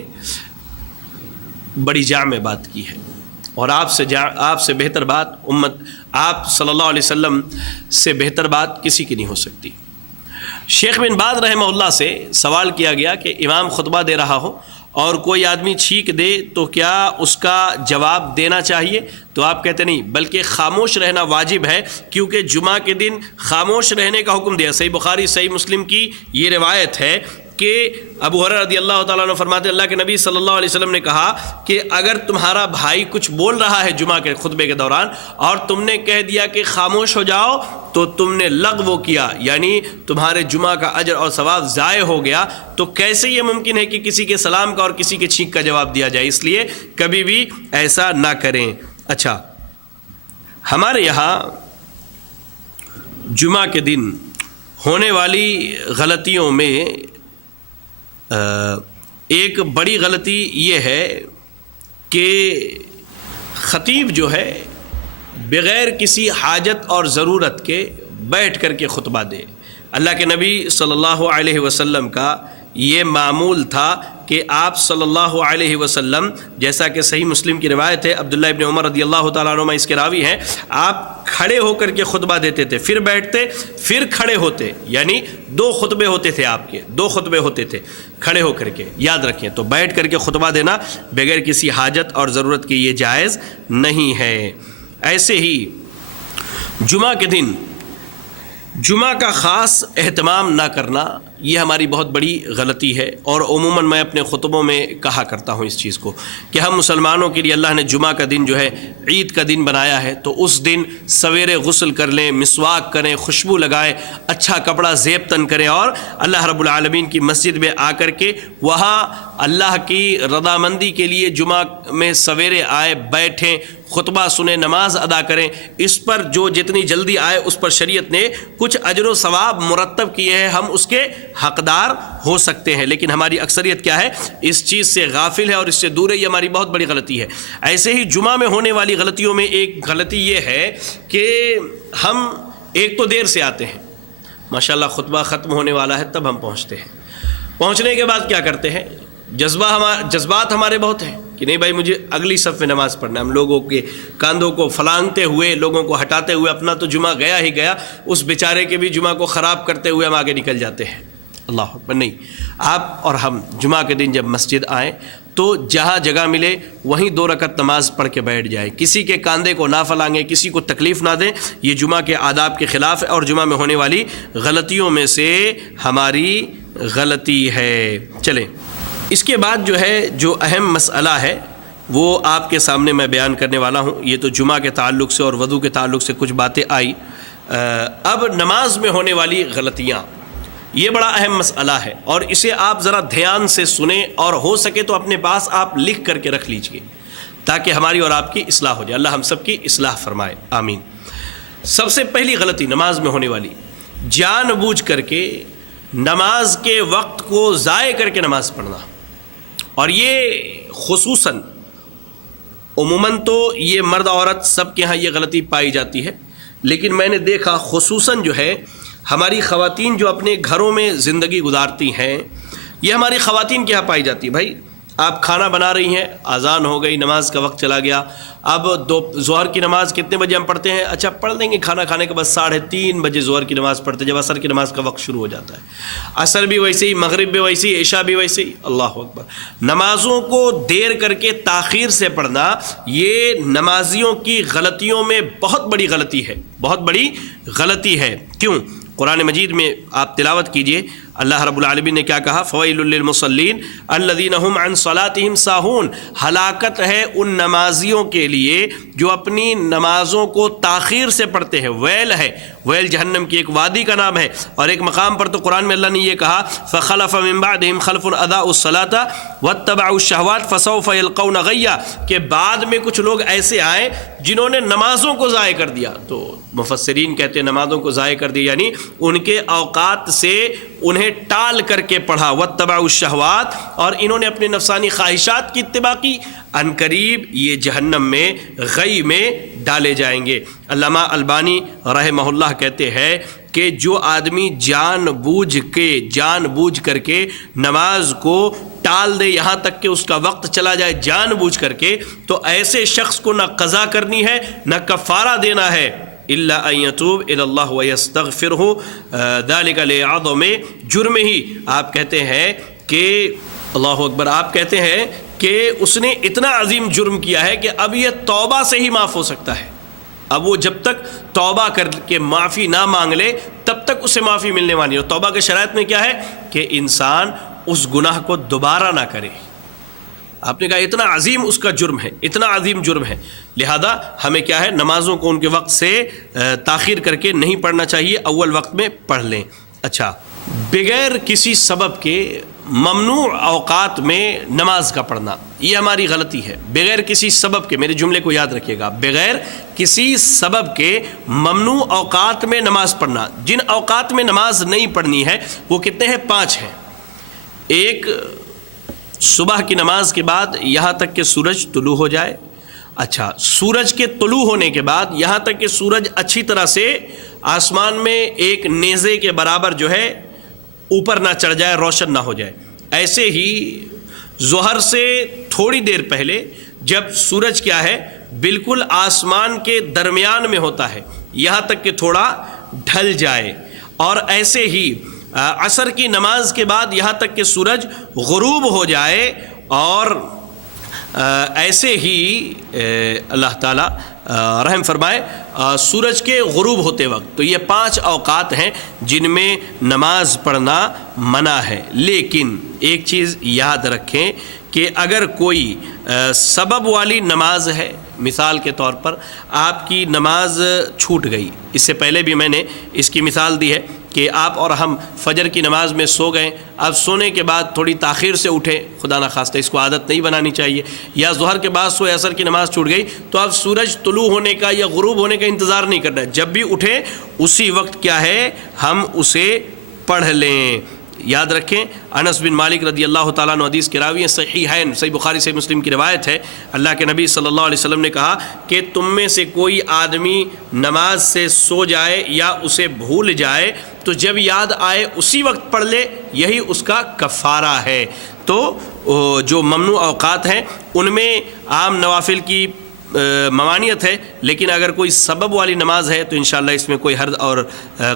بڑی جامع بات کی ہے، اور آپ سے بہتر بات آپ صلی اللہ علیہ وسلم سے بہتر بات کسی کی نہیں ہو سکتی. شیخ بن باز رحمہ اللہ سے سوال کیا گیا کہ امام خطبہ دے رہا ہو اور کوئی آدمی چھینک دے تو کیا اس کا جواب دینا چاہیے؟ تو آپ کہتے نہیں، بلکہ خاموش رہنا واجب ہے، کیونکہ جمعہ کے دن خاموش رہنے کا حکم دیا. صحیح بخاری صحیح مسلم کی یہ روایت ہے کہ ابو ہریرہ رضی اللہ تعالیٰ عنہ فرماتے اللہ کے نبی صلی اللہ علیہ وسلم نے کہا کہ اگر تمہارا بھائی کچھ بول رہا ہے جمعہ کے خطبے کے دوران اور تم نے کہہ دیا کہ خاموش ہو جاؤ، تو تم نے لغو کیا، یعنی تمہارے جمعہ کا اجر اور ثواب ضائع ہو گیا. تو کیسے یہ ممکن ہے کہ کسی کے سلام کا اور کسی کے چھینک کا جواب دیا جائے؟ اس لیے کبھی بھی ایسا نہ کریں. اچھا، ہمارے یہاں جمعہ کے دن ہونے والی غلطیوں میں ایک بڑی غلطی یہ ہے کہ خطیب جو ہے بغیر کسی حاجت اور ضرورت کے بیٹھ کر کے خطبہ دے. اللہ کے نبی صلی اللہ علیہ وسلم کا یہ معمول تھا کہ آپ صلی اللہ علیہ وسلم، جیسا کہ صحیح مسلم کی روایت ہے، عبداللہ ابن عمر رضی اللہ تعالیٰ عنہما اس کے راوی ہیں، آپ کھڑے ہو کر کے خطبہ دیتے تھے، پھر بیٹھتے، پھر کھڑے ہوتے، یعنی 2 خطبے ہوتے تھے آپ کے، 2 خطبے ہوتے تھے کھڑے ہو کر کے. یاد رکھیں، تو بیٹھ کر کے خطبہ دینا بغیر کسی حاجت اور ضرورت کے یہ جائز نہیں ہے. ایسے ہی جمعہ کے دن جمعہ کا خاص اہتمام نہ کرنا یہ ہماری بہت بڑی غلطی ہے، اور عموماً میں اپنے خطبوں میں کہا کرتا ہوں اس چیز کو کہ ہم مسلمانوں کے لیے اللہ نے جمعہ کا دن جو ہے عید کا دن بنایا ہے، تو اس دن سویرے غسل کر لیں، مسواک کریں، خوشبو لگائیں، اچھا کپڑا زیب تن کریں، اور اللہ رب العالمین کی مسجد میں آ کر کے وہاں اللہ کی رضامندی کے لیے جمعہ میں سویرے آئے، بیٹھیں، خطبہ سنیں، نماز ادا کریں. اس پر جو جتنی جلدی آئے اس پر شریعت نے کچھ اجر و ثواب مرتب کیے ہیں، ہم اس کے حقدار ہو سکتے ہیں. لیکن ہماری اکثریت کیا ہے؟ اس چیز سے غافل ہے اور اس سے دور ہے. یہ ہماری بہت بڑی غلطی ہے. ایسے ہی جمعہ میں ہونے والی غلطیوں میں ایک غلطی یہ ہے کہ ہم ایک تو دیر سے آتے ہیں، ماشاءاللہ خطبہ ختم ہونے والا ہے تب ہم پہنچتے ہیں. پہنچنے کے بعد کیا کرتے ہیں؟ جذبات ہمارے بہت ہیں کہ نہیں بھائی مجھے اگلی صف میں نماز پڑھنا ہے. ہم لوگوں کے کاندھوں کو پھلانگتے ہوئے، لوگوں کو ہٹاتے ہوئے، اپنا تو جمعہ گیا ہی گیا، اس بیچارے کے بھی جمعہ کو خراب کرتے ہوئے ہم آگے نکل جاتے ہیں. اللہ اکبر. نہیں، آپ اور ہم جمعہ کے دن جب مسجد آئیں تو جہاں جگہ ملے وہیں 2 رکعت نماز پڑھ کے بیٹھ جائیں، کسی کے کاندھے کو نہ پھلانگیں، کسی کو تکلیف نہ دیں. یہ جمعہ کے آداب کے خلاف ہے اور جمعہ میں ہونے والی غلطیوں میں سے ہماری غلطی ہے. چلیں، اس کے بعد جو ہے جو اہم مسئلہ ہے وہ آپ کے سامنے میں بیان کرنے والا ہوں. یہ تو جمعہ کے تعلق سے اور وضو کے تعلق سے کچھ باتیں آئی. اب نماز میں ہونے والی غلطیاں، یہ بڑا اہم مسئلہ ہے اور اسے آپ ذرا دھیان سے سنیں اور ہو سکے تو اپنے پاس آپ لکھ کر کے رکھ لیجئے تاکہ ہماری اور آپ کی اصلاح ہو جائے. اللہ ہم سب کی اصلاح فرمائے، آمین. سب سے پہلی غلطی نماز میں ہونے والی، جان بوجھ کر کے نماز کے وقت کو ضائع کر کے نماز پڑھنا. اور یہ خصوصاً عموماً تو یہ مرد عورت سب کے ہاں یہ غلطی پائی جاتی ہے، لیکن میں نے دیکھا خصوصاً جو ہے ہماری خواتین جو اپنے گھروں میں زندگی گزارتی ہیں، یہ ہماری خواتین کے ہاں پائی جاتی ہے. بھائی آپ کھانا بنا رہی ہیں، اذان ہو گئی، نماز کا وقت چلا گیا، اب ظہر کی نماز کتنے بجے ہم پڑھتے ہیں؟ اچھا پڑھ لیں گے کھانا کھانے کے بعد 3:30 بجے ظہر کی نماز پڑھتے ہیں، جب عصر کی نماز کا وقت شروع ہو جاتا ہے۔ عصر بھی ویسے ہی، مغرب بھی ویسے ہی، عشاء بھی ویسے ہی۔ اللہ اکبر۔ نمازوں کو دیر کر کے تاخیر سے پڑھنا یہ نمازیوں کی غلطیوں میں بہت بڑی غلطی ہے، بہت بڑی غلطی ہے۔ کیوں؟ قرآن مجید میں آپ تلاوت کیجئے، اللہ رب العالمین نے کیا کہا؟ فویل للمصلین الذین هم عن صلاتهم ساہون۔ ہلاکت ہے ان نمازیوں کے لیے جو اپنی نمازوں کو تاخیر سے پڑھتے ہیں۔ ویل ہے، ویل جہنم کی ایک وادی کا نام ہے، اور ایک مقام پر تو قرآن میں اللہ نے یہ کہا فخلف من بعدهم خلف اضاعوا الصلاة واتبعوا الشهوات فسوف يلقون غیا، کہ بعد میں کچھ لوگ ایسے آئے جنہوں نے نمازوں کو ضائع کر دیا۔ تو مفسرین کہتے ہیں نمازوں کو ضائع کر دیا یعنی ان کے اوقات سے انہیں ٹال کر کے پڑھا، واتبعوا الشہوات، اور انہوں نے اپنے نفسانی خواہشات کی اتباع کی، ان قریب یہ جہنم میں غی میں ڈالے جائیں گے۔ علامہ البانی رحمہ اللہ کہتے ہیں کہ جو آدمی جان بوجھ کر کے نماز کو ٹال دے یہاں تک کہ اس کا وقت چلا جائے جان بوجھ کر کے، تو ایسے شخص کو نہ قضا کرنی ہے نہ کفارہ دینا ہے، الا ان یتوب الی اللہ ویستغفرہ ذلک لعظم جرمہ۔ آپ کہتے ہیں کہ اللہ اکبر، آپ کہتے ہیں کہ اس نے اتنا عظیم جرم کیا ہے کہ اب یہ توبہ سے ہی معاف ہو سکتا ہے۔ اب وہ جب تک توبہ کر کے معافی نہ مانگ لے تب تک اسے معافی ملنے والی ہے۔ اور توبہ کے شرائط میں کیا ہے کہ انسان اس گناہ کو دوبارہ نہ کرے۔ آپ نے کہا اتنا عظیم اس کا جرم ہے، اتنا عظیم جرم ہے، لہذا ہمیں کیا ہے نمازوں کو ان کے وقت سے تاخیر کر کے نہیں پڑھنا چاہیے، اول وقت میں پڑھ لیں۔ اچھا، بغیر کسی سبب کے ممنوع اوقات میں نماز کا پڑھنا یہ ہماری غلطی ہے۔ بغیر کسی سبب کے، میرے جملے کو یاد رکھیے گا، بغیر کسی سبب کے ممنوع اوقات میں نماز پڑھنا۔ جن اوقات میں نماز نہیں پڑھنی ہے وہ کتنے ہیں؟ 5 ہیں۔ ایک، صبح کی نماز کے بعد یہاں تک کہ سورج طلوع ہو جائے۔ اچھا، سورج کے طلوع ہونے کے بعد یہاں تک کہ سورج اچھی طرح سے آسمان میں ایک نیزے کے برابر جو ہے اوپر نہ چڑھ جائے، روشن نہ ہو جائے۔ ایسے ہی ظہر سے تھوڑی دیر پہلے جب سورج کیا ہے بالکل آسمان کے درمیان میں ہوتا ہے، یہاں تک کہ تھوڑا ڈھل جائے۔ اور ایسے ہی عصر کی نماز کے بعد یہاں تک کہ سورج غروب ہو جائے، اور ایسے ہی اللہ تعالیٰ رحم فرمائے سورج کے غروب ہوتے وقت۔ تو یہ 5 اوقات ہیں جن میں نماز پڑھنا منع ہے۔ لیکن ایک چیز یاد رکھیں کہ اگر کوئی سبب والی نماز ہے، مثال کے طور پر آپ کی نماز چھوٹ گئی، اس سے پہلے بھی میں نے اس کی مثال دی ہے کہ آپ اور ہم فجر کی نماز میں سو گئے، اب سونے کے بعد تھوڑی تاخیر سے اٹھے، خدا نخواستہ اس کو عادت نہیں بنانی چاہیے، یا ظہر کے بعد سوئے، عصر کی نماز چھوٹ گئی، تو اب سورج طلوع ہونے کا یا غروب ہونے کا انتظار نہیں کرنا ہے، جب بھی اٹھے اسی وقت کیا ہے ہم اسے پڑھ لیں۔ یاد رکھیں انس بن مالک رضی اللہ تعالیٰ عنہ حدیث کے راوی ہیں، صحیحین، صحیح بخاری صحیح مسلم کی روایت ہے، اللہ کے نبی صلی اللہ علیہ وسلم نے کہا کہ تم میں سے کوئی آدمی نماز سے سو جائے یا اسے بھول جائے تو جب یاد آئے اسی وقت پڑھ لے، یہی اس کا کفارہ ہے۔ تو جو ممنوع اوقات ہیں ان میں عام نوافل کی ممانعت ہے، لیکن اگر کوئی سبب والی نماز ہے تو انشاءاللہ اس میں کوئی حرج اور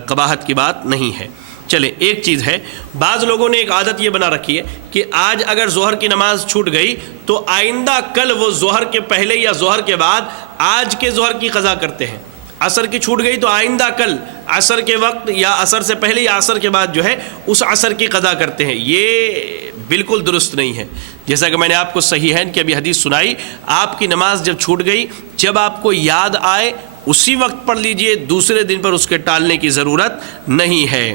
قباحت کی بات نہیں ہے۔ چلیں، ایک چیز ہے، بعض لوگوں نے ایک عادت یہ بنا رکھی ہے کہ آج اگر ظہر کی نماز چھوٹ گئی تو آئندہ کل وہ ظہر کے پہلے یا ظہر کے بعد آج کے ظہر کی قضا کرتے ہیں۔ عصر کی چھوٹ گئی تو آئندہ کل عصر کے وقت یا عصر سے پہلے یا عصر کے بعد جو ہے اس عصر کی قضا کرتے ہیں۔ یہ بالکل درست نہیں ہے۔ جیسا کہ میں نے آپ کو صحیحین کی ابھی حدیث سنائی، آپ کی نماز جب چھوٹ گئی، جب آپ کو یاد آئے اسی وقت پڑھ لیجئے، دوسرے دن پر اس کے ٹالنے کی ضرورت نہیں ہے۔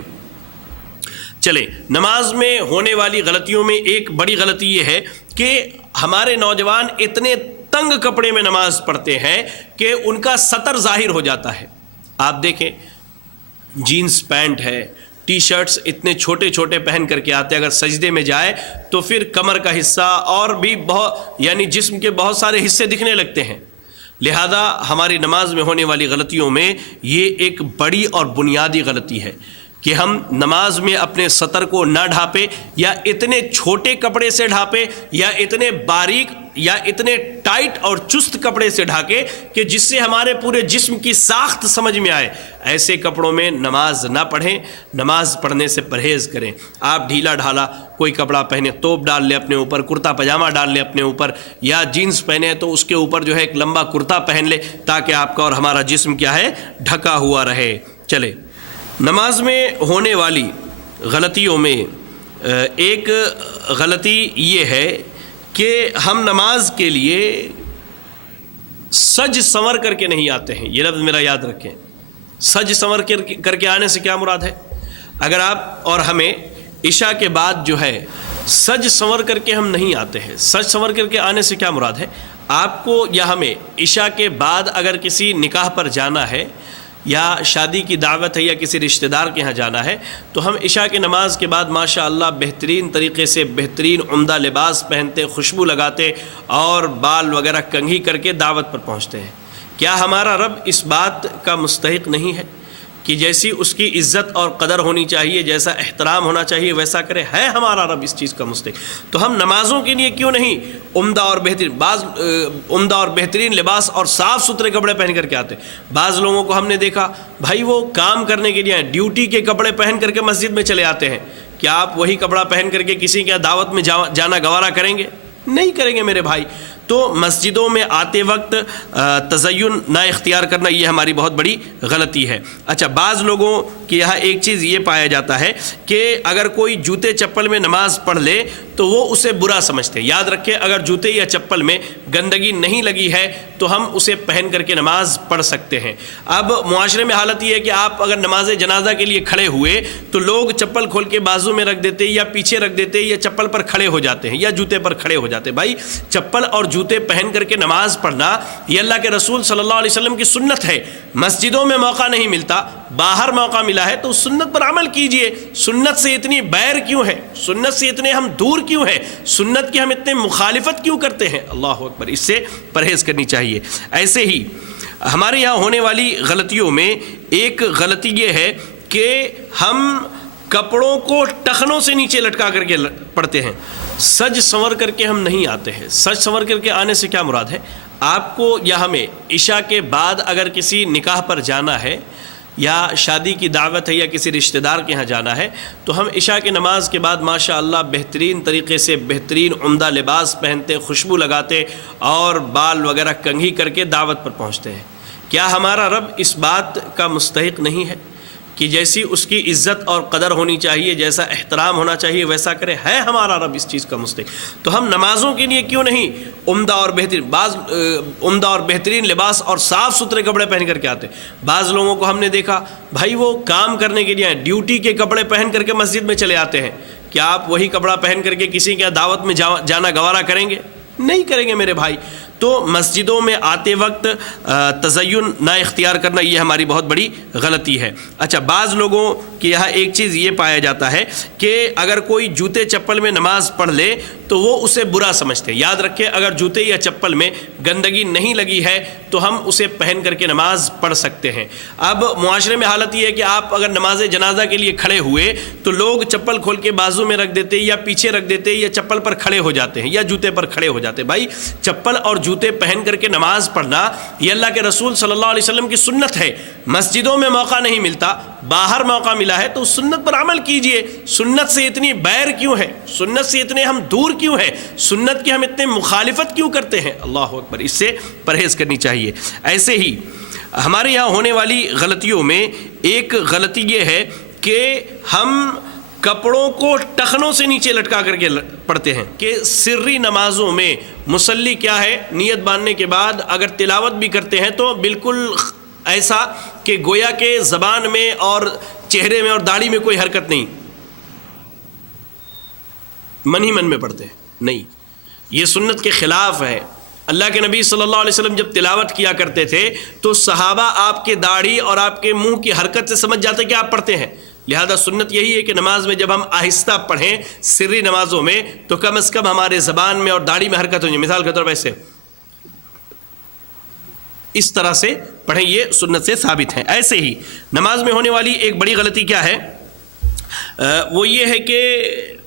چلیں، نماز میں ہونے والی غلطیوں میں ایک بڑی غلطی یہ ہے کہ ہمارے نوجوان اتنے تنگ کپڑے میں نماز پڑھتے ہیں کہ ان کا سطر ظاہر ہو جاتا ہے۔ آپ دیکھیں، جینز پینٹ ہے، ٹی شرٹس اتنے چھوٹے چھوٹے پہن کر کے آتے ہیں، اگر سجدے میں جائے تو پھر کمر کا حصہ اور بھی بہت یعنی جسم کے بہت سارے حصے دکھنے لگتے ہیں۔ لہذا ہماری نماز میں ہونے والی غلطیوں میں یہ ایک بڑی اور بنیادی غلطی ہے کہ ہم نماز میں اپنے سطر کو نہ ڈھانپیں، یا اتنے چھوٹے کپڑے سے ڈھانپیں، یا اتنے باریک یا اتنے ٹائٹ اور چست کپڑے سے ڈھانکے کہ جس سے ہمارے پورے جسم کی ساخت سمجھ میں آئے۔ ایسے کپڑوں میں نماز نہ پڑھیں، نماز پڑھنے سے پرہیز کریں۔ آپ ڈھیلا ڈھالا کوئی کپڑا پہنے، توپ ڈال لیں اپنے اوپر، کرتا پاجامہ ڈال لیں اپنے اوپر، یا جینس پہنے تو اس کے اوپر جو ہے ایک لمبا کرتا پہن لے، تاکہ آپ کا اور ہمارا جسم کیا ہے، ڈھکا ہوا رہے۔ چلے، نماز میں ہونے والی غلطیوں میں ایک غلطی یہ ہے کہ ہم نماز کے لیے سج سنور کر کے نہیں آتے ہیں۔ یہ لفظ میرا یاد رکھیں، سج سنور کر کے آنے سے کیا مراد ہے؟ اگر آپ اور ہمیں عشاء کے بعد جو ہے سج سنور کر کے ہم نہیں آتے ہیں، سج سنور کر کے آنے سے کیا مراد ہے؟ آپ کو یا ہمیں عشاء کے بعد اگر کسی نکاح پر جانا ہے، یا شادی کی دعوت ہے، یا کسی رشتہ دار کے ہاں جانا ہے، تو ہم عشاء کی نماز کے بعد ماشاءاللہ بہترین طریقے سے بہترین عمدہ لباس پہنتے، خوشبو لگاتے اور بال وغیرہ کنگھی کر کے دعوت پر پہنچتے ہیں۔ کیا ہمارا رب اس بات کا مستحق نہیں ہے کہ جیسی اس کی عزت اور قدر ہونی چاہیے، جیسا احترام ہونا چاہیے ویسا کرے؟ ہے ہمارا رب اس چیز کا مستحق؟ تو ہم نمازوں کے لیے کیوں نہیں عمدہ اور بہترین لباس اور صاف ستھرے کپڑے پہن کر کے آتے؟ بعض لوگوں کو ہم نے دیکھا بھائی وہ کام کرنے کے لیے ڈیوٹی کے کپڑے پہن کر کے مسجد میں چلے آتے ہیں۔ کیا آپ وہی کپڑا پہن کر کے کسی کے دعوت میں جانا گوارا کریں گے؟ نہیں کریں گے میرے بھائی۔ تو مسجدوں میں آتے وقت تزین نہ اختیار کرنا یہ ہماری بہت بڑی غلطی ہے۔ اچھا، بعض لوگوں کے یہاں ایک چیز یہ پایا جاتا ہے کہ اگر کوئی جوتے چپل میں نماز پڑھ لے تو وہ اسے برا سمجھتے ہیں۔ یاد رکھیں، اگر جوتے یا چپل میں گندگی نہیں لگی ہے تو ہم اسے پہن کر کے نماز پڑھ سکتے ہیں۔ اب معاشرے میں حالت یہ ہے کہ آپ اگر نماز جنازہ کے لیے کھڑے ہوئے تو لوگ چپل کھول کے بازو میں رکھ دیتے، یا پیچھے رکھ دیتے، یا چپل پر کھڑے ہو جاتے ہیں، یا جوتے پر کھڑے ہو جاتے ہیں۔ بھائی چپل اور جوتے پہن کر کے نماز پڑھنا یہ اللہ کے رسول صلی اللہ علیہ وسلم کی سنت ہے۔ مسجدوں میں موقع نہیں ملتا، باہر موقع ملا ہے تو اس سنت پر عمل کیجئے۔ سنت سے اتنی بیر کیوں ہے؟ سنت سے اتنے ہم دور کیوں ہیں؟ سنت کی ہم اتنے مخالفت کیوں کرتے ہیں؟ اللہ اکبر، اس سے پرہیز کرنی چاہیے۔ ایسے ہی ہمارے یہاں ہونے والی غلطیوں میں ایک غلطی یہ ہے کہ ہم کپڑوں کو ٹخنوں سے نیچے لٹکا کر کے پڑھتے ہیں۔ سج سنور کر کے ہم نہیں آتے ہیں۔ سج سنور کر کے آنے سے کیا مراد ہے؟ آپ کو یا ہمیں عشاء کے بعد اگر کسی نکاح پر جانا ہے، یا شادی کی دعوت ہے، یا کسی رشتہ دار کے ہاں جانا ہے، تو ہم عشاء کی نماز کے بعد ماشاءاللہ بہترین طریقے سے بہترین عمدہ لباس پہنتے، خوشبو لگاتے اور بال وغیرہ کنگھی کر کے دعوت پر پہنچتے ہیں۔ کیا ہمارا رب اس بات کا مستحق نہیں ہے کہ جیسی اس کی عزت اور قدر ہونی چاہیے، جیسا احترام ہونا چاہیے ویسا کرے؟ ہے ہمارا رب اس چیز کا مستحق؟ تو ہم نمازوں کے لیے کیوں نہیں عمدہ اور بہترین لباس اور صاف ستھرے کپڑے پہن کر کے آتے؟ بعض لوگوں کو ہم نے دیکھا بھائی وہ کام کرنے کے لیے ڈیوٹی کے کپڑے پہن کر کے مسجد میں چلے آتے ہیں۔ کیا آپ وہی کپڑا پہن کر کے کسی کے دعوت میں جانا گوارا کریں گے؟ نہیں کریں گے میرے بھائی۔ تو مسجدوں میں آتے وقت تزین نہ اختیار کرنا یہ ہماری بہت بڑی غلطی ہے۔ اچھا، بعض لوگوں کے یہاں ایک چیز یہ پایا جاتا ہے کہ اگر کوئی جوتے چپل میں نماز پڑھ لے تو وہ اسے برا سمجھتے ہیں۔ یاد رکھیں، اگر جوتے یا چپل میں گندگی نہیں لگی ہے تو ہم اسے پہن کر کے نماز پڑھ سکتے ہیں۔ اب معاشرے میں حالت یہ ہے کہ آپ اگر نماز جنازہ کے لیے کھڑے ہوئے تو لوگ چپل کھول کے بازو میں رکھ دیتے، یا پیچھے رکھ دیتے، یا چپل پر کھڑے ہو جاتے ہیں، یا جوتے پر کھڑے ہو جاتے ہیں۔ بھائی چپل اور جوتے پہن کر کے نماز پڑھنا یہ اللہ کے رسول صلی اللہ علیہ وسلم کی سنت ہے۔ مسجدوں میں موقع نہیں ملتا، باہر موقع ملا ہے تو اس سنت پر عمل کیجئے۔ سنت سے اتنی بیر کیوں ہے؟ سنت سے اتنے ہم دور کیوں ہیں؟ سنت کی ہم اتنے مخالفت کیوں کرتے ہیں؟ اللہ اکبر، اس سے پرہیز کرنی چاہیے۔ ایسے ہی ہمارے یہاں ہونے والی غلطیوں میں ایک غلطی یہ ہے کہ ہم کپڑوں کو ٹخنوں سے نیچے لٹکا کر کے پڑھتے ہیں کہ سری نمازوں میں مصلی کیا ہے، نیت باندھنے کے بعد اگر تلاوت بھی کرتے ہیں تو بالکل ایسا کہ گویا کہ زبان میں اور چہرے میں اور داڑھی میں کوئی حرکت نہیں، من ہی من میں پڑھتے ہیں۔ نہیں، یہ سنت کے خلاف ہے۔ اللہ کے نبی صلی اللہ علیہ وسلم جب تلاوت کیا کرتے تھے تو صحابہ آپ کے داڑھی اور آپ کے منہ کی حرکت سے سمجھ جاتے کہ آپ پڑھتے ہیں۔ لہذا سنت یہی ہے کہ نماز میں جب ہم آہستہ پڑھیں سری نمازوں میں تو کم از کم ہمارے زبان میں اور داڑھی میں حرکت ہو جائے۔ مثال کے طور پر ایسے اس طرح سے پڑھیں، یہ سنت سے ثابت ہے۔ ایسے ہی نماز میں ہونے والی ایک بڑی غلطی کیا ہے وہ یہ ہے کہ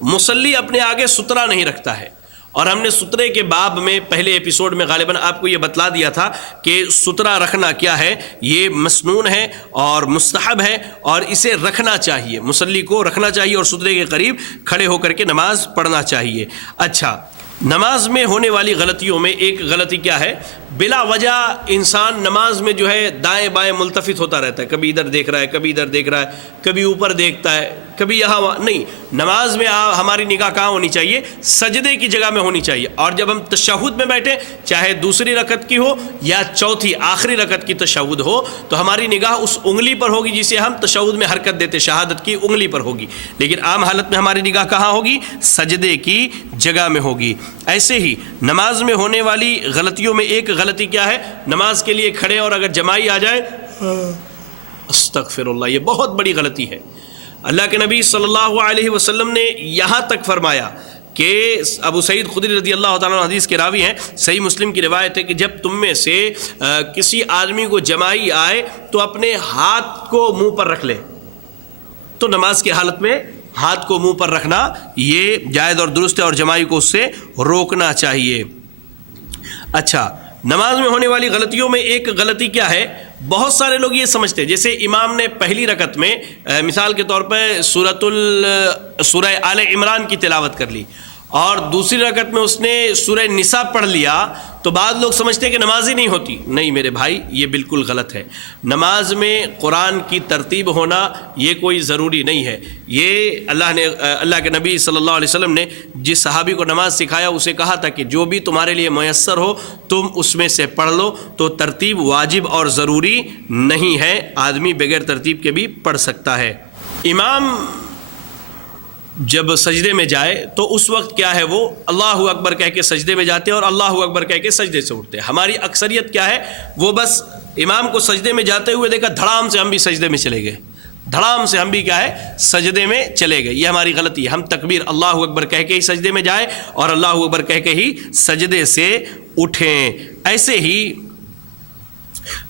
مصلی اپنے آگے سترہ نہیں رکھتا ہے، اور ہم نے سترے کے باب میں پہلے ایپیسوڈ میں غالباً آپ کو یہ بتلا دیا تھا کہ سترہ رکھنا کیا ہے، یہ مسنون ہے اور مستحب ہے، اور اسے رکھنا چاہیے، مصلی کو رکھنا چاہیے اور سترے کے قریب کھڑے ہو کر کے نماز پڑھنا چاہیے۔ اچھا، نماز میں ہونے والی غلطیوں میں ایک غلطی کیا ہے؟ بلا وجہ انسان نماز میں جو ہے دائیں بائیں ملتفت ہوتا رہتا ہے، کبھی ادھر دیکھ رہا ہے، کبھی ادھر دیکھ رہا ہے، کبھی اوپر دیکھتا ہے، کبھی یہاں وہاں۔ نہیں، نماز میں ہماری نگاہ کہاں ہونی چاہیے؟ سجدے کی جگہ میں ہونی چاہیے، اور جب ہم تشہد میں بیٹھے، چاہے دوسری رکعت کی ہو یا چوتھی آخری رکعت کی تشہد ہو، تو ہماری نگاہ اس انگلی پر ہوگی جسے ہم تشہد میں حرکت دیتے، شہادت کی انگلی پر ہوگی، لیکن عام حالت میں ہماری نگاہ کہاں ہوگی؟ سجدے کی جگہ میں ہوگی۔ ایسے ہی نماز میں ہونے والی غلطیوں میں ایک غلطی کیا ہے؟ نماز کے لیے کھڑے اور اگر جماعی آ جائے، استغفر اللہ، یہ بہت بڑی غلطی ہے۔ اللہ کے نبی صلی اللہ علیہ وسلم نے یہاں تک فرمایا کہ ابو سعید خدری رضی اللہ تعالیٰ عنہ حدیث کے راوی ہیں، صحیح مسلم کی روایت ہے کہ جب تم میں سے کسی آدمی کو جماعی آئے تو اپنے ہاتھ کو منہ پر رکھ لے۔ تو نماز کی حالت میں ہاتھ کو منہ پر رکھنا یہ جائز اور درست ہے، اور جماعی کو اس سے روکنا چاہیے۔ اچھا، نماز میں ہونے والی غلطیوں میں ایک غلطی کیا ہے؟ بہت سارے لوگ یہ سمجھتے ہیں جیسے امام نے پہلی رکعت میں مثال کے طور پہ سورہ آل عمران کی تلاوت کر لی، اور دوسری رکعت میں اس نے سورہ نساء پڑھ لیا، تو بعض لوگ سمجھتے ہیں کہ نماز ہی نہیں ہوتی۔ نہیں میرے بھائی، یہ بالکل غلط ہے۔ نماز میں قرآن کی ترتیب ہونا یہ کوئی ضروری نہیں ہے۔ یہ اللہ کے نبی صلی اللہ علیہ وسلم نے جس صحابی کو نماز سکھایا اسے کہا تھا کہ جو بھی تمہارے لیے میسر ہو تم اس میں سے پڑھ لو، تو ترتیب واجب اور ضروری نہیں ہے، آدمی بغیر ترتیب کے بھی پڑھ سکتا ہے۔ امام جب سجدے میں جائے تو اس وقت کیا ہے، وہ اللہ اکبر کہہ کے سجدے میں جاتے ہیں اور اللہ اکبر کہہ کے سجدے سے اٹھتے ہیں۔ ہماری اکثریت کیا ہے، وہ بس امام کو سجدے میں جاتے ہوئے دیکھا، دھڑام سے ہم بھی سجدے میں چلے گئے، دھڑام سے ہم بھی کیا ہے، سجدے میں چلے گئے۔ یہ ہماری غلطی ہے۔ ہم تکبیر اللہ اکبر کہہ کے ہی سجدے میں جائیں اور اللہ اکبر کہہ کے ہی سجدے سے اٹھیں۔ ایسے ہی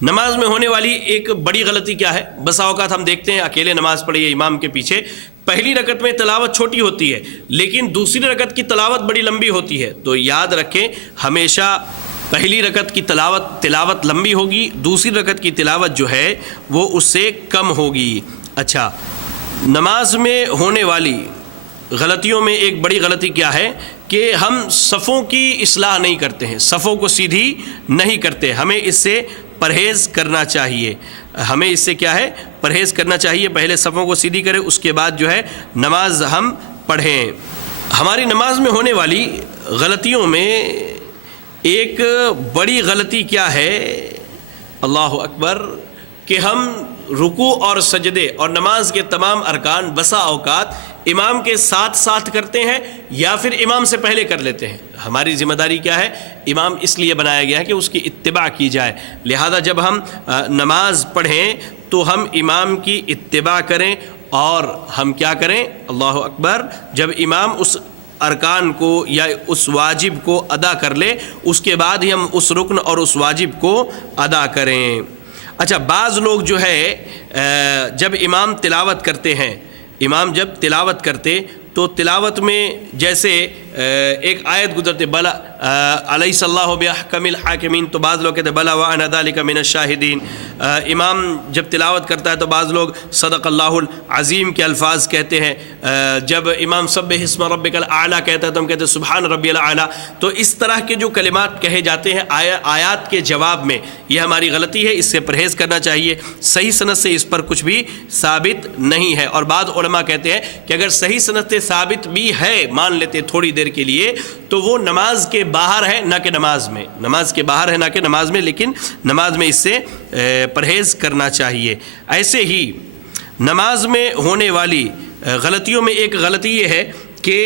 نماز میں ہونے والی ایک بڑی غلطی کیا ہے؟ بسا اوقات ہم دیکھتے ہیں اکیلے نماز پڑھی ہے امام کے پیچھے، پہلی رکعت میں تلاوت چھوٹی ہوتی ہے لیکن دوسری رکعت کی تلاوت بڑی لمبی ہوتی ہے، تو یاد رکھیں ہمیشہ پہلی رکعت کی تلاوت لمبی ہوگی، دوسری رکعت کی تلاوت جو ہے وہ اس سے کم ہوگی۔ اچھا، نماز میں ہونے والی غلطیوں میں ایک بڑی غلطی کیا ہے کہ ہم صفوں کی اصلاح نہیں کرتے ہیں، صفوں کو سیدھی نہیں کرتے۔ ہمیں اس سے پرہیز کرنا چاہیے، ہمیں اس سے کیا ہے، پرہیز کرنا چاہیے۔ پہلے صفوں کو سیدھی کریں، اس کے بعد جو ہے نماز ہم پڑھیں۔ ہماری نماز میں ہونے والی غلطیوں میں ایک بڑی غلطی کیا ہے، اللہ اکبر، کہ ہم رکوع اور سجدے اور نماز کے تمام ارکان بسا اوقات امام کے ساتھ ساتھ کرتے ہیں یا پھر امام سے پہلے کر لیتے ہیں۔ ہماری ذمہ داری کیا ہے؟ امام اس لیے بنایا گیا ہے کہ اس کی اتباع کی جائے، لہذا جب ہم نماز پڑھیں تو ہم امام کی اتباع کریں، اور ہم کیا کریں؟ اللہ اکبر، جب امام اس ارکان کو یا اس واجب کو ادا کر لے اس کے بعد ہی ہم اس رکن اور اس واجب کو ادا کریں۔ اچھا، بعض لوگ جو ہے جب امام تلاوت کرتے ہیں، امام جب تلاوت کرتے تو تلاوت میں جیسے ایک آیت گزرتے بلا الیس اللہ باحکم الحاکمین، تو بعض لوگ کہتے بلا وانا ذلک من الشاہدین۔ امام جب تلاوت کرتا ہے تو بعض لوگ صدق اللہ العظیم کے الفاظ کہتے ہیں، جب امام سبح اسم ربک الاعلی کہتا ہے تو ہم کہتے ہیں سبحان ربی الاعلی۔ تو اس طرح کے جو کلمات کہے جاتے ہیں آیات کے جواب میں، یہ ہماری غلطی ہے، اس سے پرہیز کرنا چاہیے۔ صحیح سند سے اس پر کچھ بھی ثابت نہیں ہے، اور بعض علماء کہتے ہیں کہ اگر صحیح سند سے ثابت بھی ہے، مان لیتے تھوڑی دیر کے لیے، تو وہ نماز کے باہر ہے نہ کہ نماز میں، نماز کے باہر ہے نہ کہ نماز میں، لیکن نماز میں اس سے پرہیز کرنا چاہیے۔ ایسے ہی نماز میں ہونے والی غلطیوں میں ایک غلطی یہ ہے کہ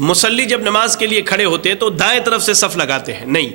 مصلی جب نماز کے لیے کھڑے ہوتے ہیں تو دائیں طرف سے صف لگاتے ہیں، نہیں،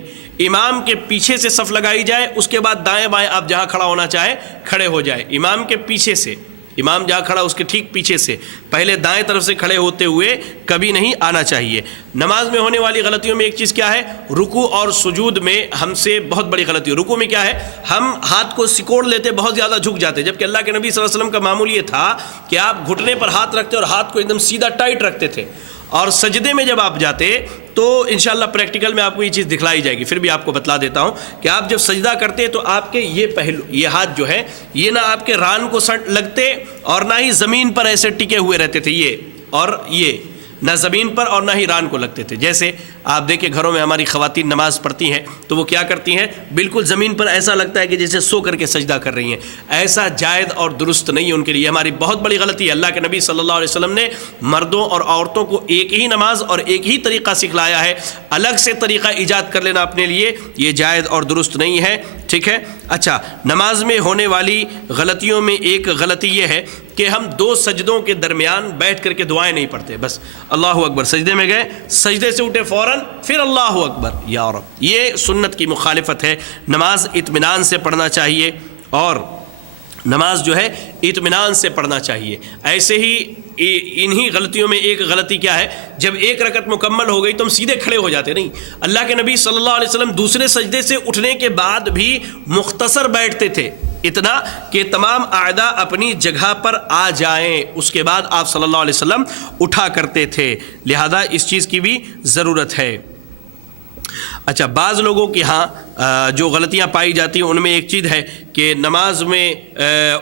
امام کے پیچھے سے صف لگائی جائے، اس کے بعد دائیں بائیں آپ جہاں کھڑا ہونا چاہیں کھڑے ہو جائے، امام کے پیچھے سے، امام جہاں کھڑا اس کے ٹھیک پیچھے سے، پہلے دائیں طرف سے کھڑے ہوتے ہوئے کبھی نہیں آنا چاہیے۔ نماز میں ہونے والی غلطیوں میں ایک چیز کیا ہے، رکوع اور سجود میں ہم سے بہت بڑی غلطی ہے۔ رکوع میں کیا ہے، ہم ہاتھ کو سکوڑ لیتے، بہت زیادہ جھک جاتے، جبکہ اللہ کے نبی صلی اللہ علیہ وسلم کا معمول یہ تھا کہ آپ گھٹنے پر ہاتھ رکھتے اور ہاتھ کو ایک دم سیدھا ٹائٹ رکھتے تھے، اور سجدے میں جب آپ جاتے تو انشاءاللہ پریکٹیکل میں آپ کو یہ چیز دکھلائی جائے گی، پھر بھی آپ کو بتلا دیتا ہوں کہ آپ جب سجدہ کرتے تو آپ کے یہ پہلو، یہ ہاتھ جو ہے یہ نہ آپ کے ران کو سٹ لگتے اور نہ ہی زمین پر ایسے ٹکے ہوئے رہتے تھے، یہ اور یہ نہ زمین پر اور نہ ہی ران کو لگتے تھے۔ جیسے آپ دیکھیں گھروں میں ہماری خواتین نماز پڑھتی ہیں تو وہ کیا کرتی ہیں، بالکل زمین پر ایسا لگتا ہے کہ جیسے سو کر کے سجدہ کر رہی ہیں، ایسا جائز اور درست نہیں ہے ان کے لیے، ہماری بہت بڑی غلطی ہے۔ اللہ کے نبی صلی اللہ علیہ وسلم نے مردوں اور عورتوں کو ایک ہی نماز اور ایک ہی طریقہ سکھلایا ہے، الگ سے طریقہ ایجاد کر لینا اپنے لیے یہ جائز اور درست نہیں ہے، ٹھیک ہے۔ اچھا، نماز میں ہونے والی غلطیوں میں ایک غلطی یہ ہے کہ ہم دو سجدوں کے درمیان بیٹھ کر کے دعائیں نہیں پڑھتے، بس اللہ اکبر سجدے میں گئے، سجدے سے اٹھے فوراً پھر اللہ اکبر یا رب، یہ سنت کی مخالفت ہے۔ نماز اطمینان سے پڑھنا چاہیے، اور نماز جو ہے اطمینان سے پڑھنا چاہیے۔ ایسے ہی انہی غلطیوں میں ایک غلطی کیا ہے، جب ایک رکعت مکمل ہو گئی تو ہم سیدھے کھڑے ہو جاتے، نہیں، اللہ کے نبی صلی اللہ علیہ وسلم دوسرے سجدے سے اٹھنے کے بعد بھی مختصر بیٹھتے تھے، اتنا کہ تمام اعضاء اپنی جگہ پر آ جائیں، اس کے بعد آپ صلی اللہ علیہ وسلم اٹھا کرتے تھے، لہذا اس چیز کی بھی ضرورت ہے۔ اچھا، بعض لوگوں کے ہاں جو غلطیاں پائی جاتی ہیں ان میں ایک چیز ہے کہ نماز میں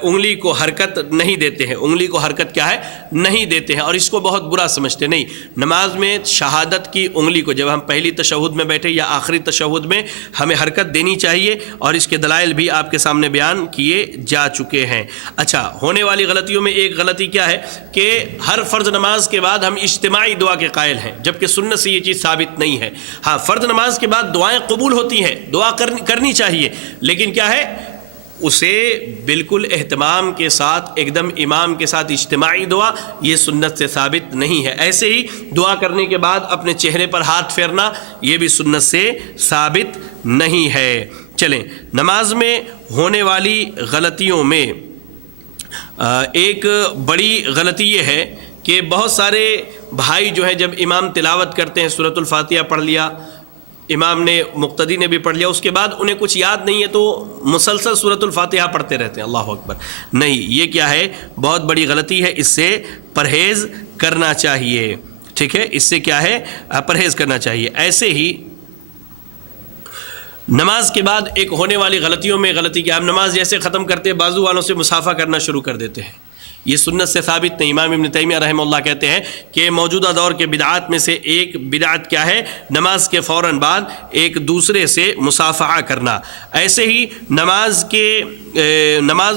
انگلی کو حرکت نہیں دیتے ہیں، انگلی کو حرکت کیا ہے نہیں دیتے ہیں، اور اس کو بہت برا سمجھتے۔ نہیں، نماز میں شہادت کی انگلی کو جب ہم پہلی تشہد میں بیٹھے یا آخری تشہد میں ہمیں حرکت دینی چاہیے، اور اس کے دلائل بھی آپ کے سامنے بیان کیے جا چکے ہیں۔ اچھا، ہونے والی غلطیوں میں ایک غلطی کیا ہے کہ ہر فرض نماز کے بعد ہم اجتماعی دعا کے قائل ہیں، جبکہ سنت سے یہ چیز ثابت نہیں ہے۔ ہاں، فرض نماز کے بعد دعائیں قبول ہوتی ہیں، دعا کرنی چاہیے، لیکن کیا ہے، اسے بالکل اہتمام کے ساتھ ایک دم امام کے ساتھ اجتماعی دعا، یہ سنت سے ثابت نہیں ہے۔ ایسے ہی دعا کرنے کے بعد اپنے چہرے پر ہاتھ پھیرنا، یہ بھی سنت سے ثابت نہیں ہے۔ چلیں، نماز میں ہونے والی غلطیوں میں ایک بڑی غلطی یہ ہے کہ بہت سارے بھائی جو ہیں جب امام تلاوت کرتے ہیں، سورۃ الفاتحہ پڑھ لیا، امام نے، مقتدی نے بھی پڑھ لیا، اس کے بعد انہیں کچھ یاد نہیں ہے تو مسلسل سورۃ الفاتحہ پڑھتے رہتے ہیں، اللہ اکبر، نہیں، یہ کیا ہے، بہت بڑی غلطی ہے، اس سے پرہیز کرنا چاہیے، ٹھیک ہے، اس سے کیا ہے، پرہیز کرنا چاہیے۔ ایسے ہی نماز کے بعد ایک ہونے والی غلطیوں میں غلطی کیا، ہم نماز جیسے ختم کرتے بازو والوں سے مصافحہ کرنا شروع کر دیتے ہیں، یہ سنت سے ثابت نہیں۔ امام ابن تیمیہ رحمہ اللہ کہتے ہیں کہ موجودہ دور کے بدعات میں سے ایک بدعت کیا ہے، نماز کے فوراً بعد ایک دوسرے سے مصافحہ کرنا۔ ایسے ہی نماز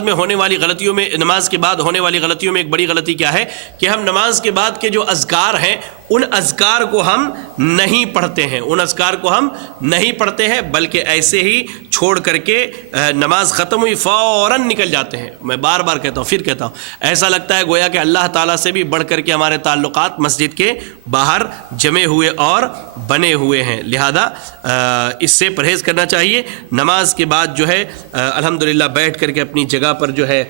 میں ہونے والی غلطیوں میں، نماز کے بعد ہونے والی غلطیوں میں ایک بڑی غلطی کیا ہے کہ ہم نماز کے بعد کے جو اذکار ہیں ان اذکار کو ہم نہیں پڑھتے ہیں، ان اذکار کو ہم نہیں پڑھتے ہیں، بلکہ ایسے ہی چھوڑ کر کے نماز ختم ہوئی فوراً نکل جاتے ہیں۔ میں بار بار کہتا ہوں، پھر کہتا ہوں، ایسا لگتا ہے گویا کہ اللہ تعالیٰ سے بھی بڑھ کر کے ہمارے تعلقات مسجد کے باہر جمے ہوئے اور بنے ہوئے ہیں، لہذا اس سے پرہیز کرنا چاہیے۔ نماز کے بعد جو ہے الحمدللہ بیٹھ کر کے اپنی جگہ پر جو ہے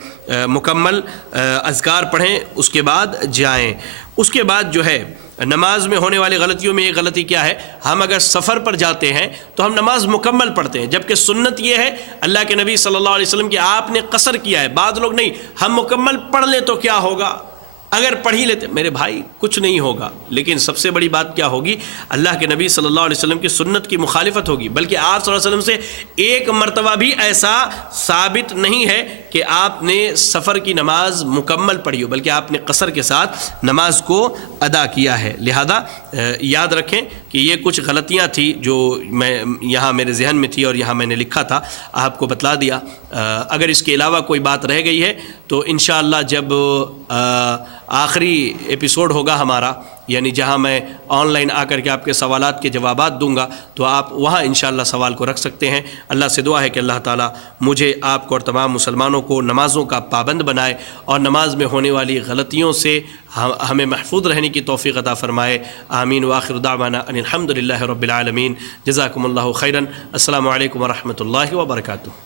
مکمل اذکار پڑھیں، اس کے بعد جائیں۔ اس کے بعد جو ہے نماز میں ہونے والی غلطیوں میں ایک غلطی کیا ہے، ہم اگر سفر پر جاتے ہیں تو ہم نماز مکمل پڑھتے ہیں، جبکہ سنت یہ ہے اللہ کے نبی صلی اللہ علیہ وسلم کہ آپ نے قصر کیا ہے۔ بعض لوگ نہیں، ہم مکمل پڑھ لیں تو کیا ہوگا، اگر پڑھ ہی لیتے، میرے بھائی کچھ نہیں ہوگا، لیکن سب سے بڑی بات کیا ہوگی، اللہ کے نبی صلی اللہ علیہ وسلم کی سنت کی مخالفت ہوگی، بلکہ آپ صلی اللہ علیہ وسلم سے ایک مرتبہ بھی ایسا ثابت نہیں ہے کہ آپ نے سفر کی نماز مکمل پڑھی ہو، بلکہ آپ نے قصر کے ساتھ نماز کو ادا کیا ہے۔ لہذا یاد رکھیں کہ یہ کچھ غلطیاں تھیں جو میں یہاں میرے ذہن میں تھی اور یہاں میں نے لکھا تھا، آپ کو بتلا دیا۔ اگر اس کے علاوہ کوئی بات رہ گئی ہے تو انشاءاللہ جب آخری ایپیسوڈ ہوگا ہمارا، یعنی جہاں میں آن لائن آ کر کے آپ کے سوالات کے جوابات دوں گا، تو آپ وہاں انشاءاللہ سوال کو رکھ سکتے ہیں۔ اللہ سے دعا ہے کہ اللہ تعالیٰ مجھے، آپ کو اور تمام مسلمانوں کو نمازوں کا پابند بنائے اور نماز میں ہونے والی غلطیوں سے ہمیں محفوظ رہنے کی توفیق عطا فرمائے۔ آمین وآخر دعوانا ان الحمد للہ رب العالمین۔ جزاکم اللہ خیرا۔ السلام علیکم ورحمۃ اللہ وبرکاتہ۔